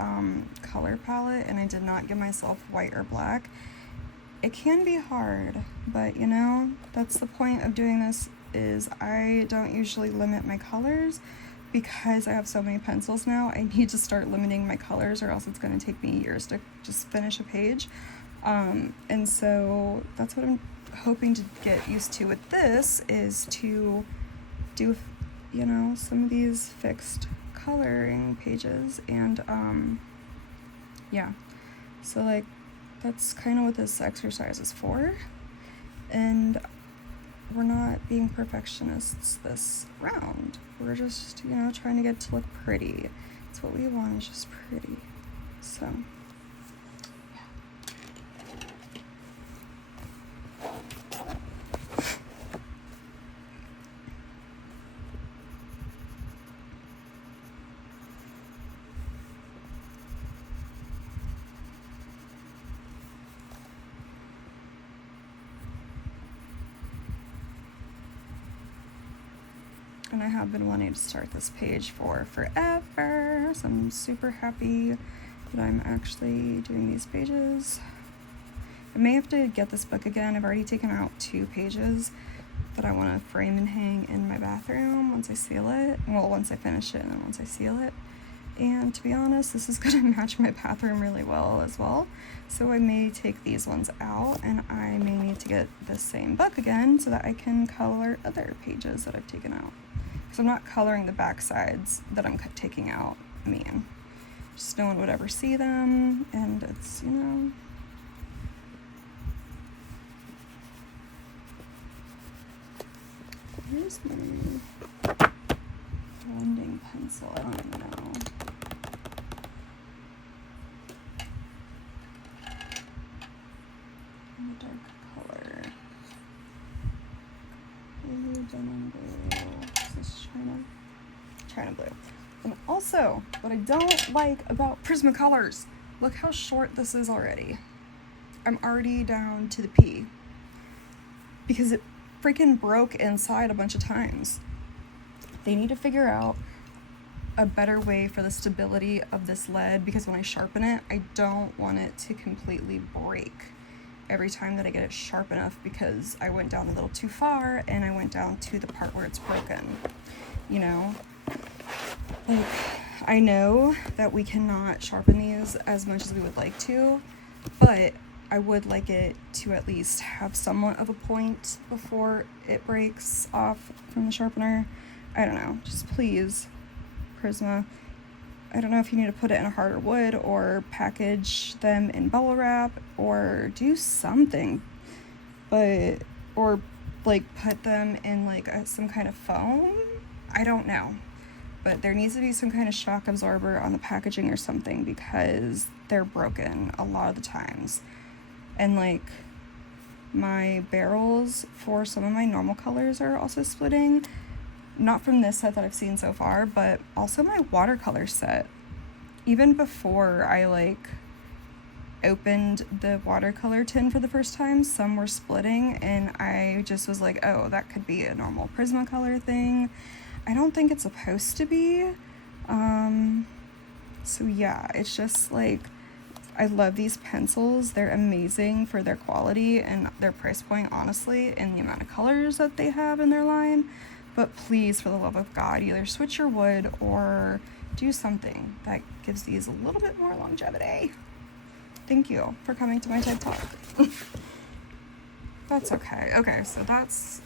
color palette and I did not give myself white or black, it can be hard, but you know, that's the point of doing this, is I don't usually limit my colors because I have so many pencils now. I need to start limiting my colors or else it's going to take me years to just finish a page. And so that's what I'm hoping to get used to with this, is to do, you know, some of these fixed coloring pages. And yeah, so like that's kind of what this exercise is for. And we're not being perfectionists this round. We're just, you know, trying to get to look pretty. It's what we want, is just pretty. So and I have been wanting to start this page for forever, so I'm super happy that I'm actually doing these pages. I may have to get this book again. I've already taken out 2 pages that I want to frame and hang in my bathroom once I seal it. Well, once I finish it and then once I seal it. And to be honest, this is going to match my bathroom really well as well. So I may take these ones out, and I may need to get the same book again so that I can color other pages that I've taken out. Because I'm not coloring the back sides that I'm taking out. I mean, just no one would ever see them, and it's, you know. Here's my blending pencil. I don't even know. In the dark color. Blue, denim blue. This is China blue. And also, what I don't like about Prismacolors, look how short this is already. I'm already down to the P. Because it freaking broke inside a bunch of times. They need to figure out a better way for the stability of this lead, because when I sharpen it, I don't want it to completely break every time that I get it sharp enough, because I went down a little too far and I went down to the part where it's broken, you know? Like, I know that we cannot sharpen these as much as we would like to, but I would like it to at least have somewhat of a point before it breaks off from the sharpener. I don't know, just please, Prisma. I don't know if you need to put it in a harder wood or package them in bubble wrap or do something, but, or like put them in like some kind of foam. I don't know, but there needs to be some kind of shock absorber on the packaging or something, because they're broken a lot of the times. And like my barrels for some of my normal colors are also splitting. Not from this set that I've seen so far, but also my watercolor set. Even before I like opened the watercolor tin for the first time, some were splitting, and I just was like, oh, that could be a normal Prismacolor thing. I don't think it's supposed to be. So yeah, it's just like, I love these pencils. They're amazing for their quality and their price point, honestly, and the amount of colors that they have in their line. But please, for the love of God, either switch your wood or do something that gives these a little bit more longevity. Thank you for coming to my TED Talk. That's okay. Okay, so that's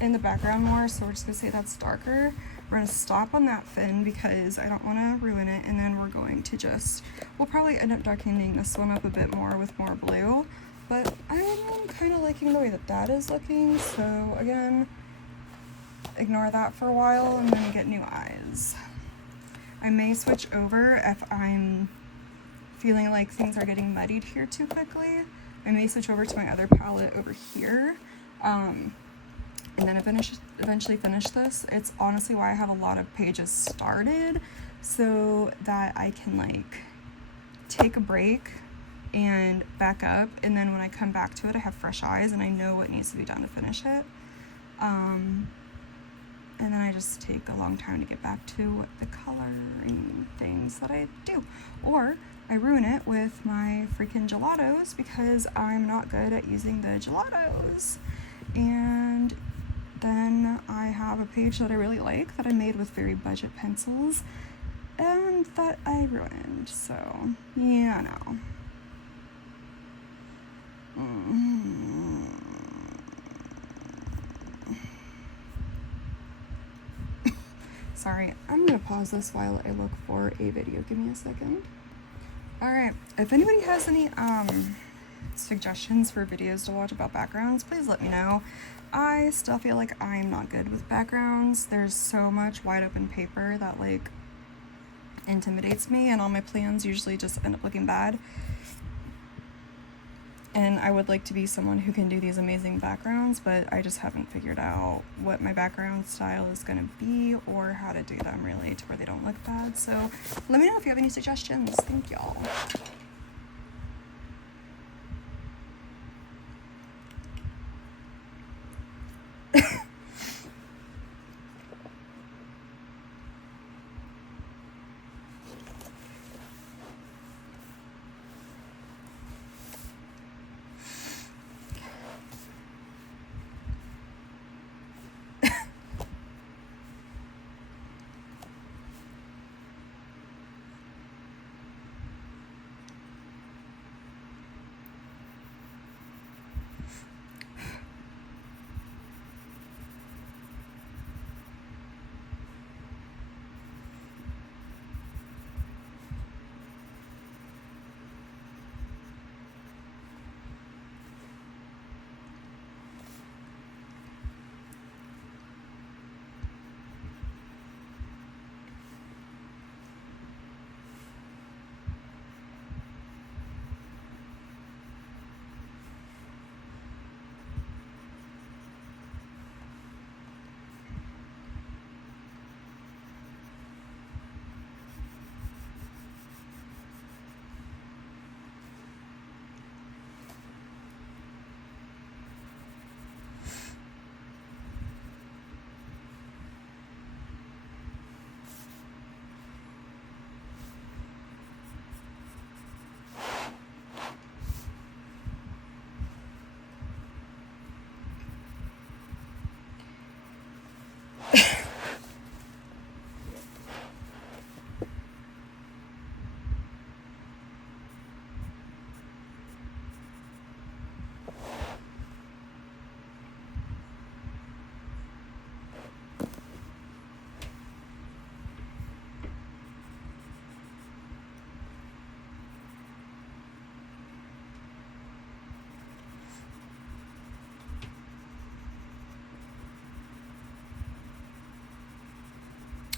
in the background more, so we're just gonna say that's darker. We're gonna stop on that fin because I don't wanna ruin it, and then we're going to just, we'll probably end up darkening this one up a bit more with more blue, but I'm kind of liking the way that that is looking, so again, ignore that for a while and then get new eyes. I may switch over if I'm feeling like things are getting muddied here too quickly. I may switch over to my other palette over here, and then eventually finish this. It's honestly why I have a lot of pages started, so that I can like take a break and back up, and then when I come back to it I have fresh eyes and I know what needs to be done to finish it. And then I just take a long time to get back to the coloring things that I do. Or I ruin it with my freaking gelatos because I'm not good at using the gelatos. And then I have a page that I really like that I made with very budget pencils and that I ruined. So, yeah, no. Sorry, I'm gonna pause this while I look for a video. Give me a second. Alright, if anybody has any suggestions for videos to watch about backgrounds, please let me know. I still feel like I'm not good with backgrounds. There's so much wide open paper that like intimidates me, and all my plans usually just end up looking bad. And I would like to be someone who can do these amazing backgrounds, but I just haven't figured out what my background style is going to be or how to do them really to where they don't look bad. So let me know if you have any suggestions. Thank y'all.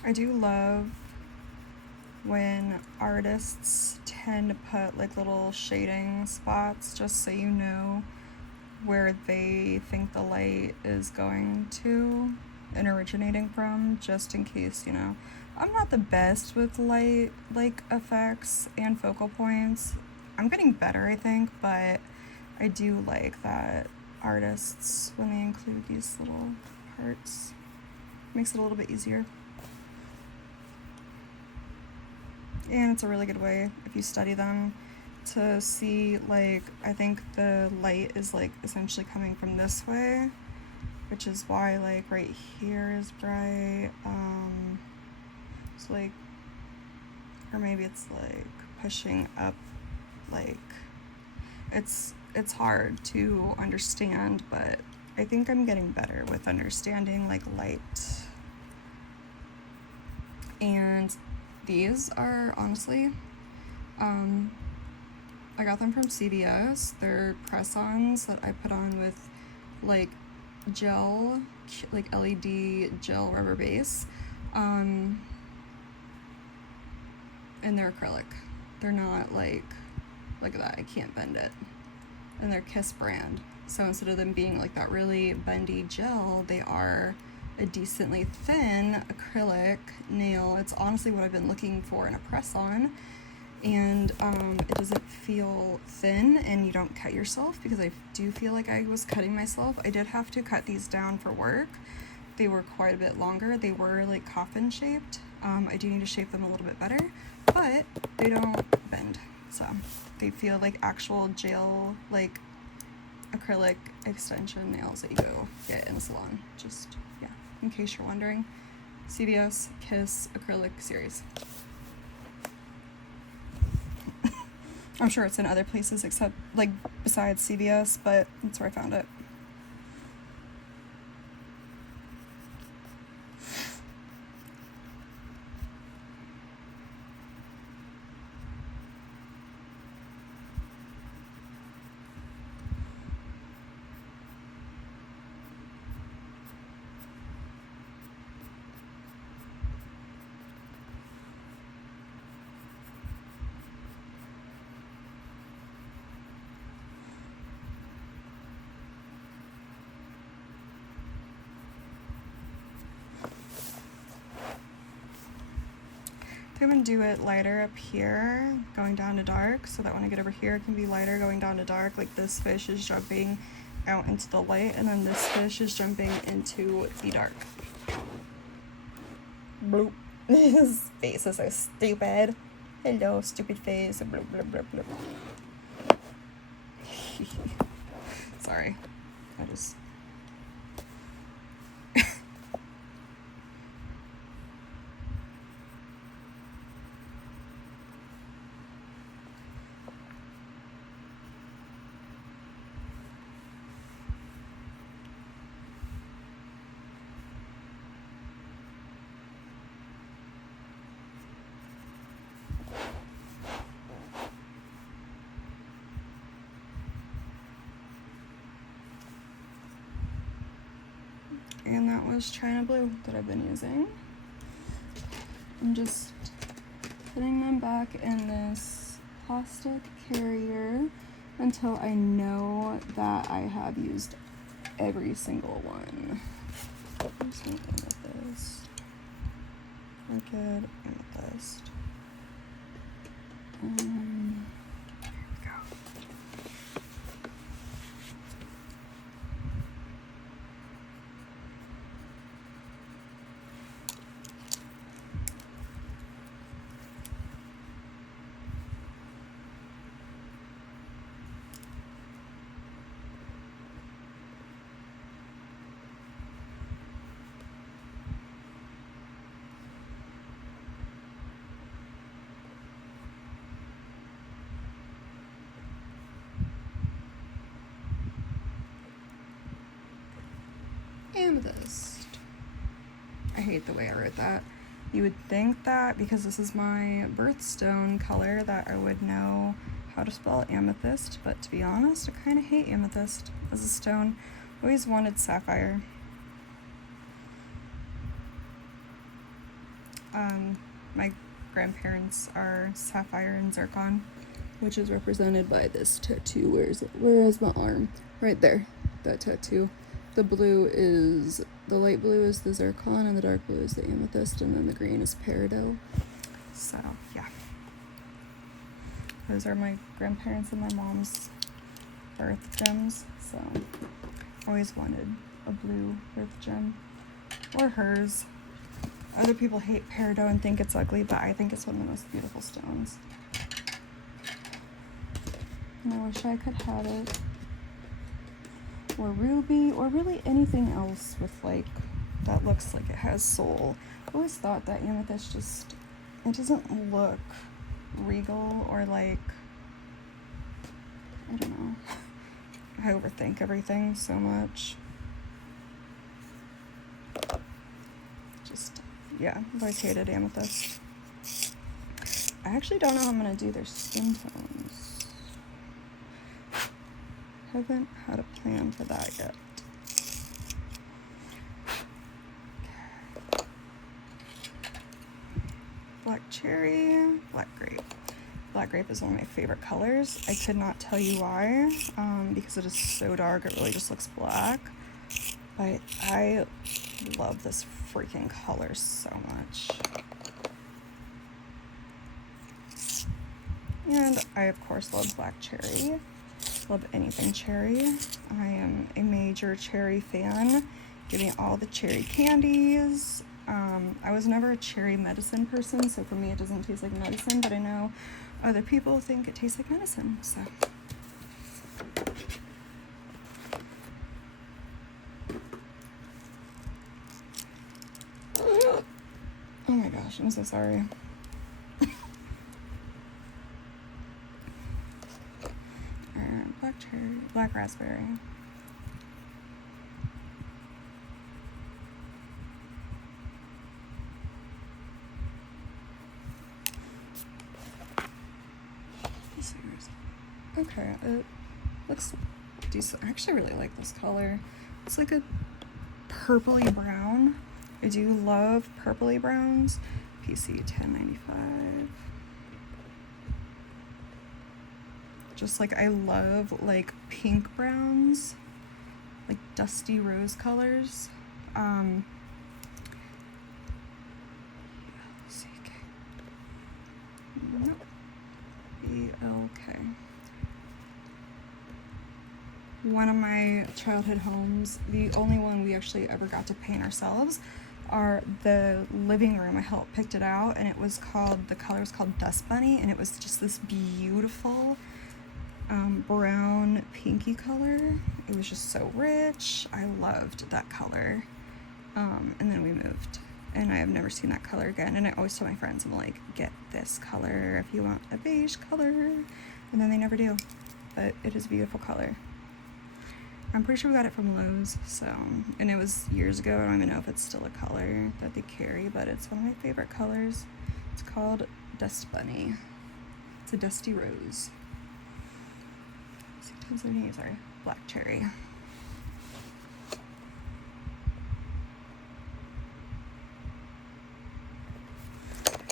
I do love when artists tend to put like little shading spots just so you know where they think the light is going to and originating from, just in case, you know. I'm not the best with light like effects and focal points. I'm getting better, I think, but I do like that artists, when they include these little parts, makes it a little bit easier. And it's a really good way, if you study them, to see, like, I think the light is like essentially coming from this way, which is why like right here is bright. So like, or maybe it's like pushing up, like it's it's hard to understand, but I think I'm getting better with understanding like light. And these are honestly, I got them from CVS. They're press-ons that I put on with like gel, like LED gel rubber base. And they're acrylic. They're not like, look at that, I can't bend it. And they're Kiss brand. So instead of them being like that really bendy gel, they are a decently thin acrylic nail. It's honestly what I've been looking for in a press-on. And it doesn't feel thin and you don't cut yourself, because I do feel like I was cutting myself. I did have to cut these down for work. They were quite a bit longer. They were like coffin shaped. I do need to shape them a little bit better, but they don't bend. So they feel like actual gel, like acrylic extension nails that you go get in a salon. Just, yeah, in case you're wondering. CVS Kiss acrylic series. I'm sure it's in other places except, like, besides CVS, but that's where I found it. I'm going to do it lighter up here, going down to dark, so that when I get over here it can be lighter going down to dark. Like this fish is jumping out into the light, and then this fish is jumping into the dark. Bloop. His face is so stupid. Hello, stupid face. Bloop, bloop, bloop, bloop. Sorry. I just... And that was China Blue that I've been using. I'm just putting them back in this plastic carrier until I know that I have used every single one. There's some amethyst, orchid, amethyst. Here we go. Amethyst. I hate the way I wrote that. You would think that because this is my birthstone color that I would know how to spell amethyst, but to be honest, I kind of hate amethyst as a stone. Always wanted sapphire. My grandparents are sapphire and zircon, which is represented by this tattoo. Where is it? Where is my arm? Right there. That tattoo. The blue is, the light blue is the zircon, and the dark blue is the amethyst, and then the green is peridot. So, yeah. Those are my grandparents and my mom's birth gems, so always wanted a blue birth gem. Or hers. Other people hate peridot and think it's ugly, but I think it's one of the most beautiful stones. And I wish I could have it. Or ruby, or really anything else with like, that looks like it has soul. I always thought that amethyst just, it doesn't look regal or like, I don't know. I overthink everything so much. Just, yeah, I've always hated amethyst. I actually don't know how I'm gonna do their skin tones. Haven't had a plan for that yet. Black cherry, black grape. Black grape is one of my favorite colors. I could not tell you why, because it is so dark, it really just looks black. But I love this freaking color so much. And I, of course, love black cherry. Love anything cherry. I am a major cherry fan. Give me all the cherry candies. I was never a cherry medicine person, so for me it doesn't taste like medicine, but I know other people think it tastes like medicine, so. Oh my gosh, I'm so sorry. Black cherry, black raspberry. Okay, it looks decent. I actually really like this color. It's like a purpley brown. I do love purpley browns. PC 1095. Just like I love like pink browns, like dusty rose colors. Nope. BLK. One of my childhood homes, the only one we actually ever got to paint ourselves, are the living room. I helped picked it out, and it was called, the color was called Dust Bunny, and it was just this beautiful brown pinky color. It was just so rich. I loved that color. And then we moved, and I have never seen that color again. And I always tell my friends, I'm like, get this color if you want a beige color, and then they never do. But it is a beautiful color. I'm pretty sure we got it from Lowe's, so, and it was years ago. I don't even know if it's still a color that they carry, but it's one of my favorite colors. It's called Dust Bunny. It's a dusty rose. 1678, sorry, black cherry.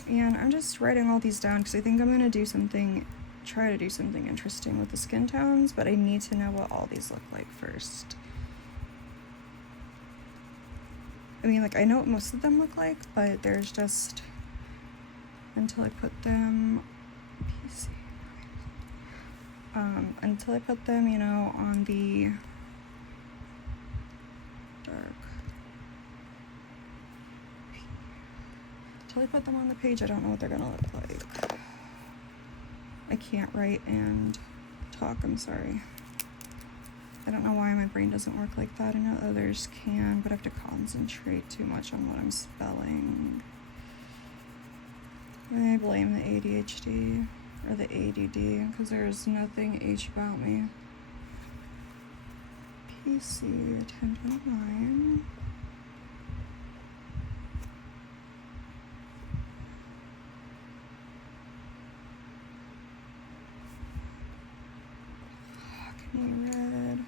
And I'm just writing all these down because I think I'm gonna do something, try to do something interesting with the skin tones, but I need to know what all these look like first. I mean, like, I know what most of them look like, but there's just, until I put them, PC, until I put them, you know, on the dark, until I put them on the page, I don't know what they're gonna look like. I can't write and talk, I'm sorry. I don't know why my brain doesn't work like that. I know others can, but I have to concentrate too much on what I'm spelling. I blame the ADHD or the ADD because there's nothing H about me. PC 1029. Red,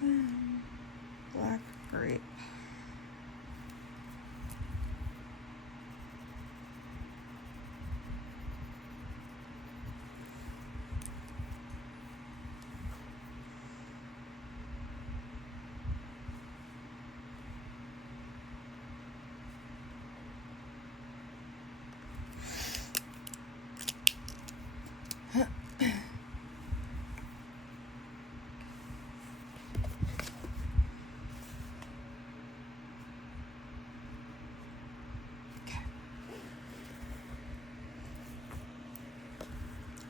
then black grape.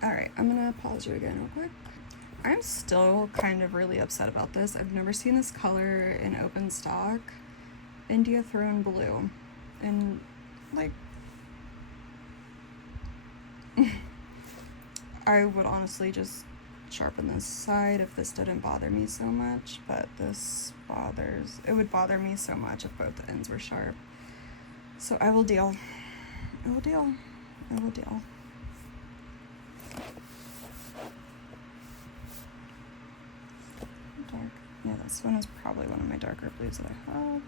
Alright, I'm gonna pause you again real quick. I'm still kind of really upset about this. I've never seen this color in open stock. India Throne Blue. And, like, I would honestly just sharpen this side if this didn't bother me so much, but this it would bother me so much if both ends were sharp. So I will deal. I will deal. I will deal. Dark. Yeah, this one is probably one of my darker blues that I have.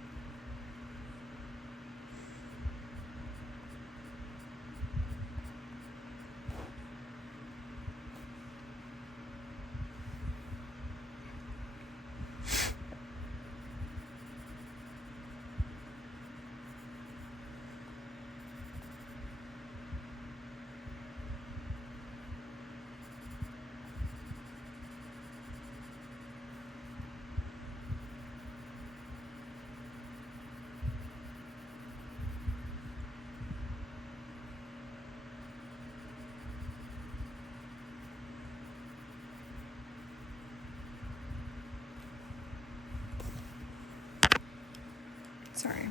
Sorry.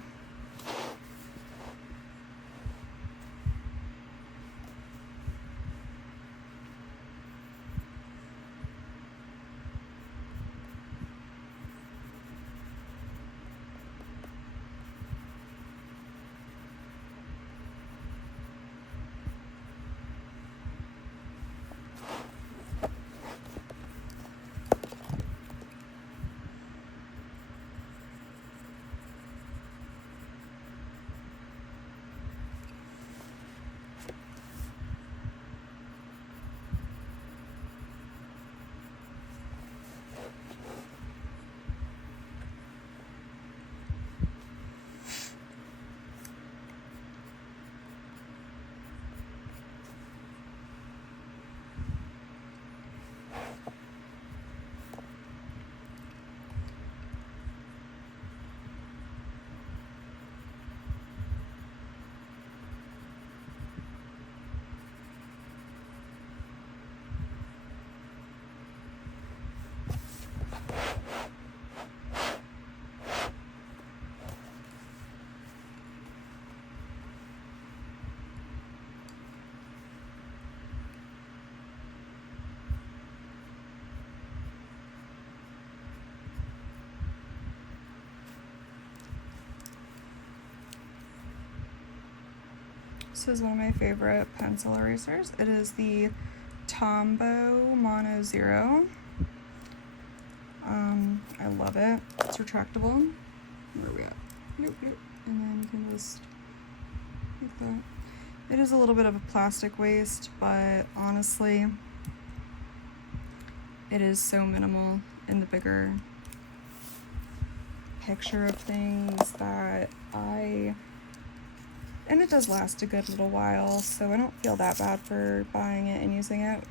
This is one of my favorite pencil erasers. It is the Tombow Mono Zero. I love it. It's retractable. Where are we at? Nope, nope. And then you can just like that. It is a little bit of a plastic waste, but honestly, it is so minimal in the bigger picture of things that and it does last a good little while, so I don't feel that bad for buying it and using it.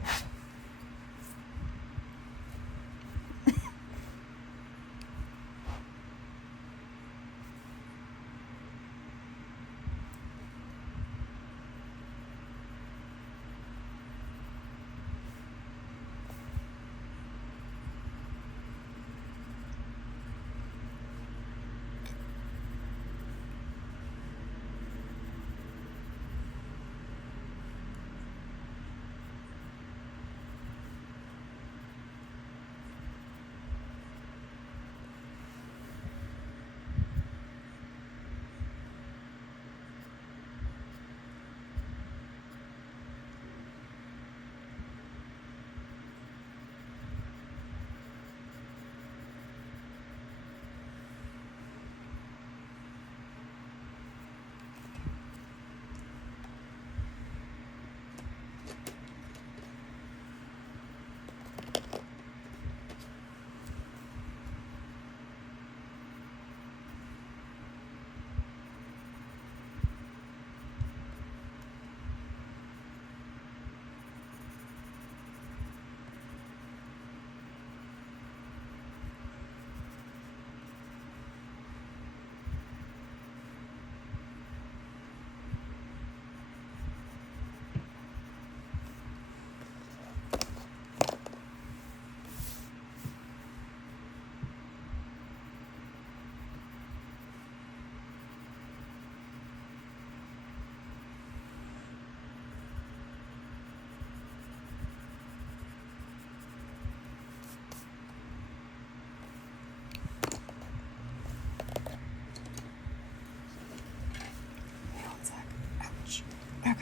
Okay.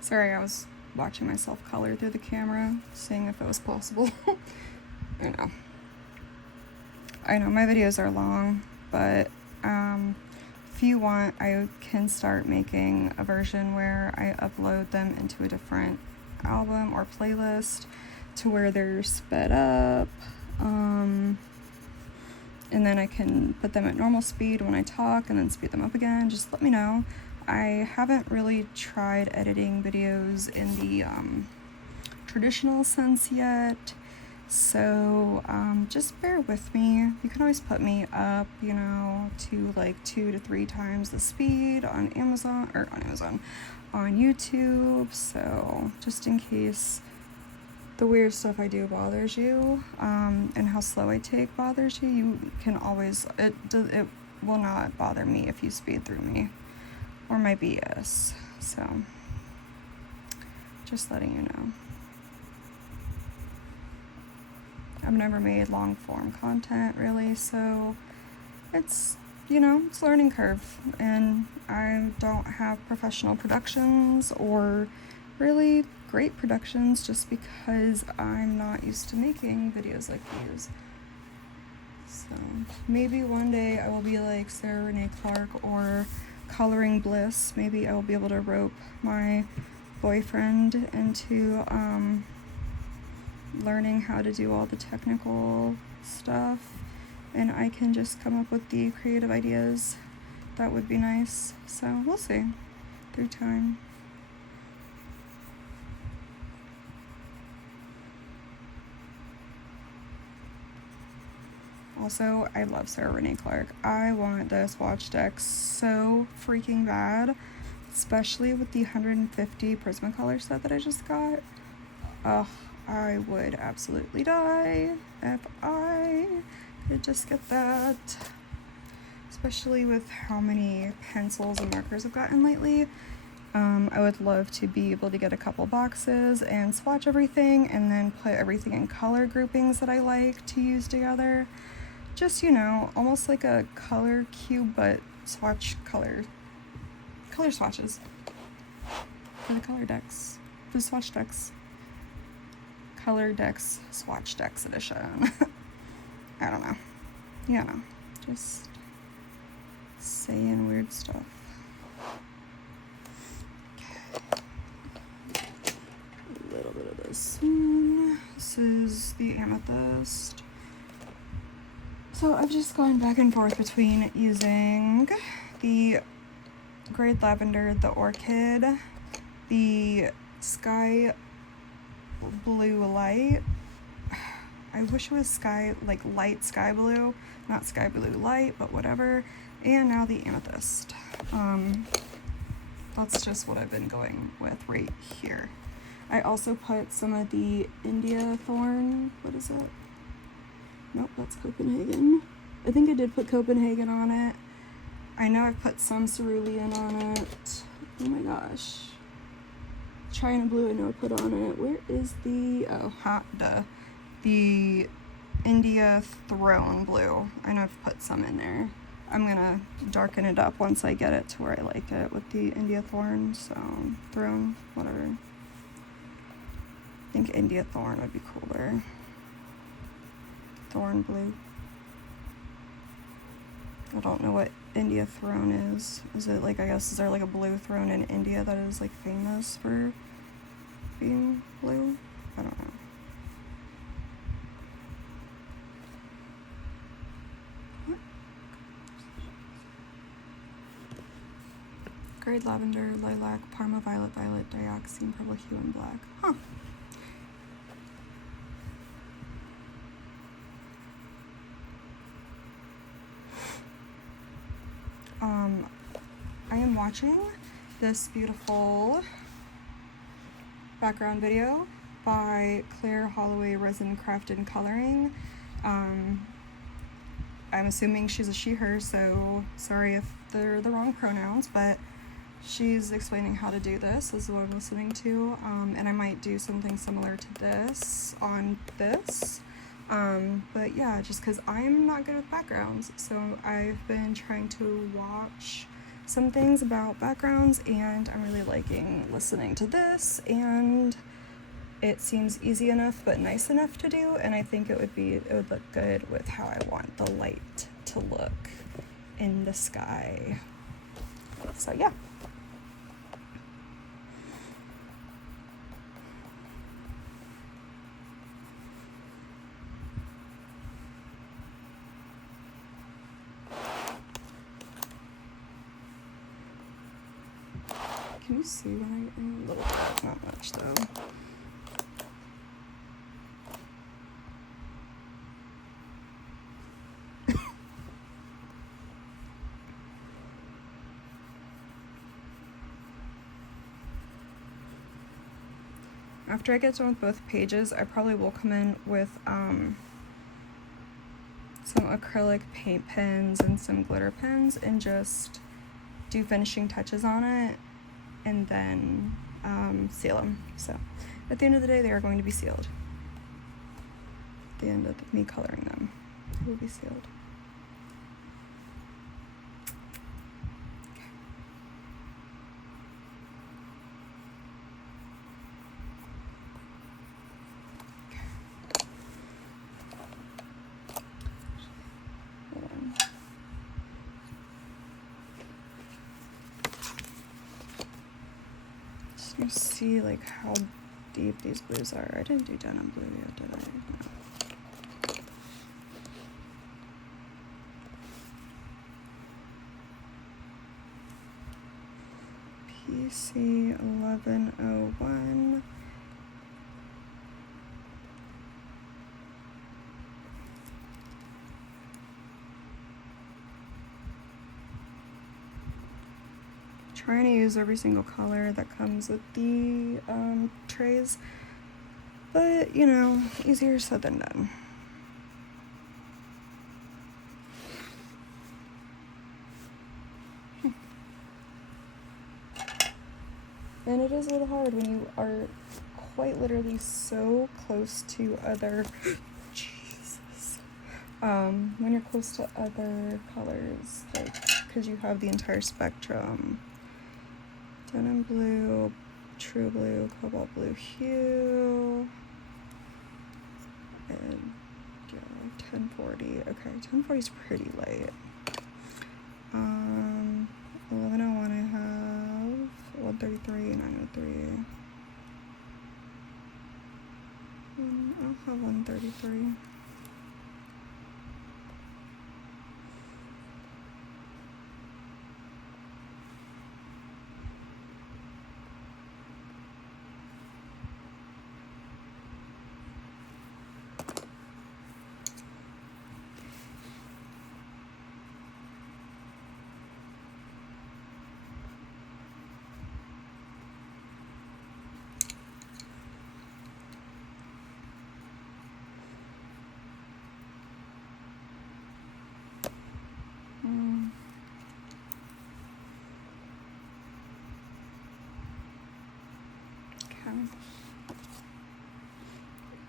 Sorry, I was watching myself color through the camera, seeing if it was possible. I know my videos are long, but if you want, I can start making a version where I upload them into a different album or playlist to where they're sped up, and then I can put them at normal speed when I talk and then speed them up again. Just let me know. I haven't really tried editing videos in the traditional sense yet, so just bear with me. You can always put me up, you know, to like 2 to 3 times the speed on on YouTube. So just in case the weird stuff I do bothers you, and how slow I take bothers you, you can always, it will not bother me if you speed through me or my BS. So just letting you know. I've never made long form content really, so it's, you know, it's a learning curve, and I don't have professional productions or really great productions just because I'm not used to making videos like these. So maybe one day I will be like Sarah Renee Clark or Coloring Bliss. Maybe I will be able to rope my boyfriend into learning how to do all the technical stuff, and I can just come up with the creative ideas. That would be nice. So we'll see through time. Also, I love Sarah Renee Clark. I want this watch deck so freaking bad, especially with the 150 Prismacolor set that I just got. Ugh, I would absolutely die if I could just get that. Especially with how many pencils and markers I've gotten lately. I would love to be able to get a couple boxes and swatch everything and then put everything in color groupings that I like to use together. Just, you know, almost like a color cube, but color swatches for the color decks, the swatch decks. Color decks, swatch decks edition. I don't know. You know, just saying weird stuff. Okay. A little bit of this one. This is the amethyst. So I've just gone back and forth between using the Grade Lavender, the Orchid, the Sky Blue Light. I wish it was light sky blue, not sky blue light, but whatever. And now the amethyst. That's just what I've been going with right here. I also put some of the India Thorn, what is it? Nope, that's Copenhagen. I think I did put Copenhagen on it. I know I've put some cerulean on it. Oh my gosh. China blue I know I put on it. Where is the, the India Throne blue. I know I've put some in there. I'm gonna darken it up once I get it to where I like it with the India Thorn, so Throne, whatever. I think India Thorn would be cooler. Thorn blue. I don't know what India throne is. Is it like, I guess, is there like a blue throne in India that is like famous for being blue? I don't know. What? Grade lavender, lilac, parma violet, violet, dioxazine, purple hue, and black. Huh. I am watching this beautiful background video by Claire Holloway Resin Crafted Coloring. I'm assuming she's a she, her, so sorry if they're the wrong pronouns, but she's explaining how to do this is what I'm listening to, and I might do something similar to this on this. But yeah, just because I'm not good with backgrounds, so I've been trying to watch some things about backgrounds, and I'm really liking listening to this, and it seems easy enough but nice enough to do, and I think it would look good with how I want the light to look in the sky. So yeah. Can you see when a little bit, not much though. After I get done with both pages, I probably will come in with some acrylic paint pens and some glitter pens and just do finishing touches on it and then seal them. So at the end of the day, they are going to be sealed. At the end of me coloring them, they will be sealed. You see like how deep these blues are. I didn't do denim blue yet, did I? No. PC 1101. Trying to use every single color that comes with the trays, but you know, easier said than done. And it is a little hard when you are quite literally so close to other Jesus. When you're close to other colors, like, because you have the entire spectrum. Denim blue, true blue, cobalt blue hue, and yeah, 1040. Okay, 1040 is pretty light. 1101 I have, 133, 903. I'll have 133.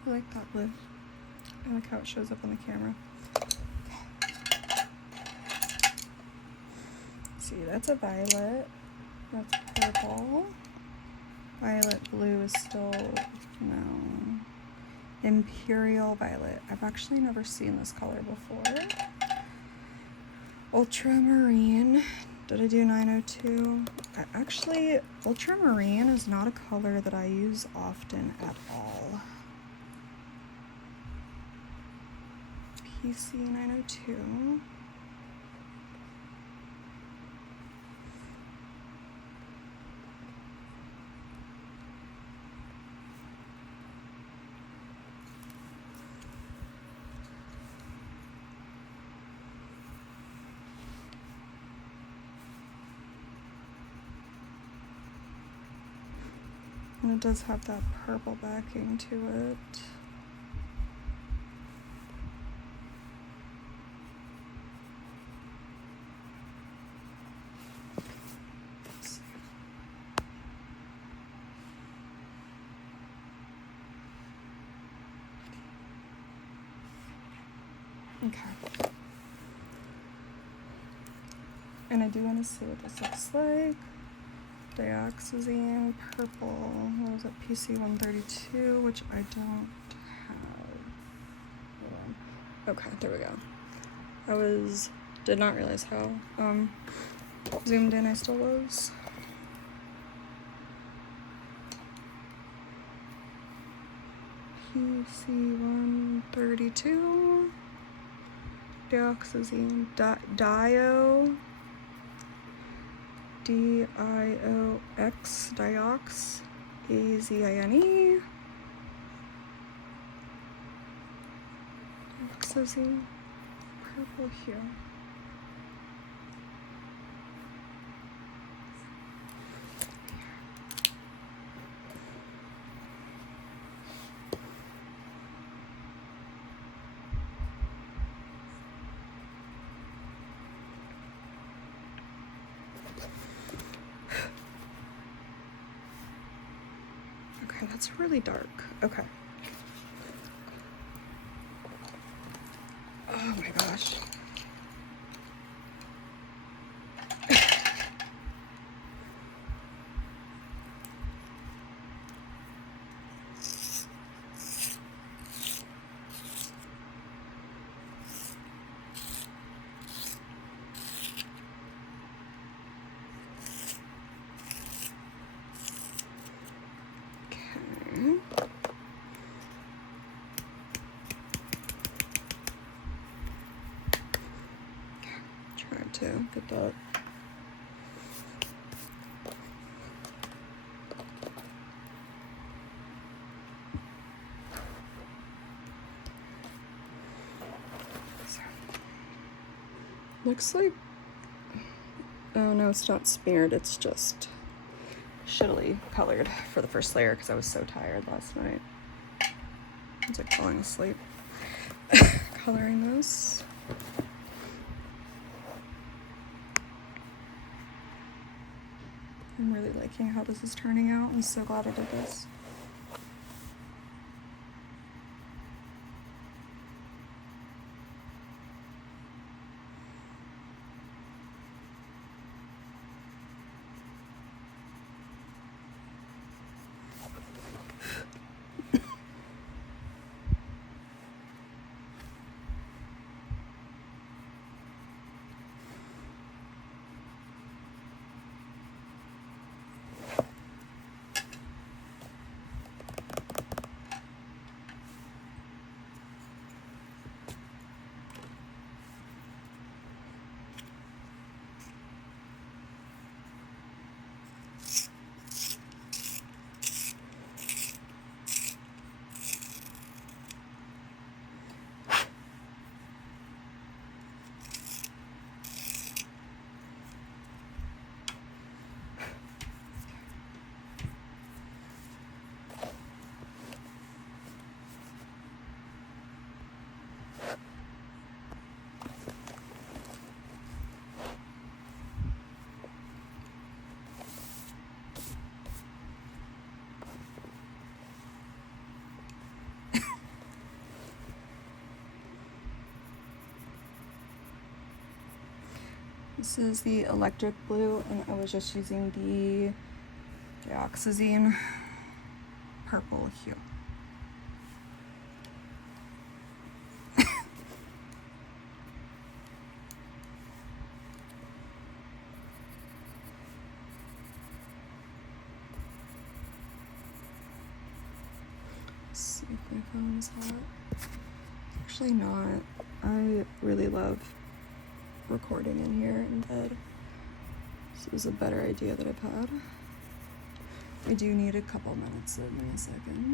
I like that blue. I like how it shows up on the camera. See, that's a violet. That's purple. Violet blue is still, no. Imperial violet. I've actually never seen this color before. Ultramarine. Did I do 902? Actually, ultramarine is not a color that I use often at all. PC 902. And it does have that purple backing to it. Okay. And I do want to see what this looks like. Dioxazine, purple, what was it, PC 132, which I don't have. Hold on. Okay, there we go. Did not realize how zoomed in I still was. PC 132, dioxazine, dio. D-I-O-X, diox, A-Z-I-N-E, dioxazine, purple here. Okay, that's really dark. Okay. Oh my gosh. Try to get that. Looks like, oh no, it's not smeared, it's just shittily colored for the first layer because I was so tired last night. I was like falling asleep coloring this. I'm really liking how this is turning out. I'm so glad I did this. This is the electric blue, and I was just using the dioxazine purple hue. if my phone's hot. Actually not. I really love recording in here in bed. This is a better idea that I've had. I do need a couple minutes, so give me a second.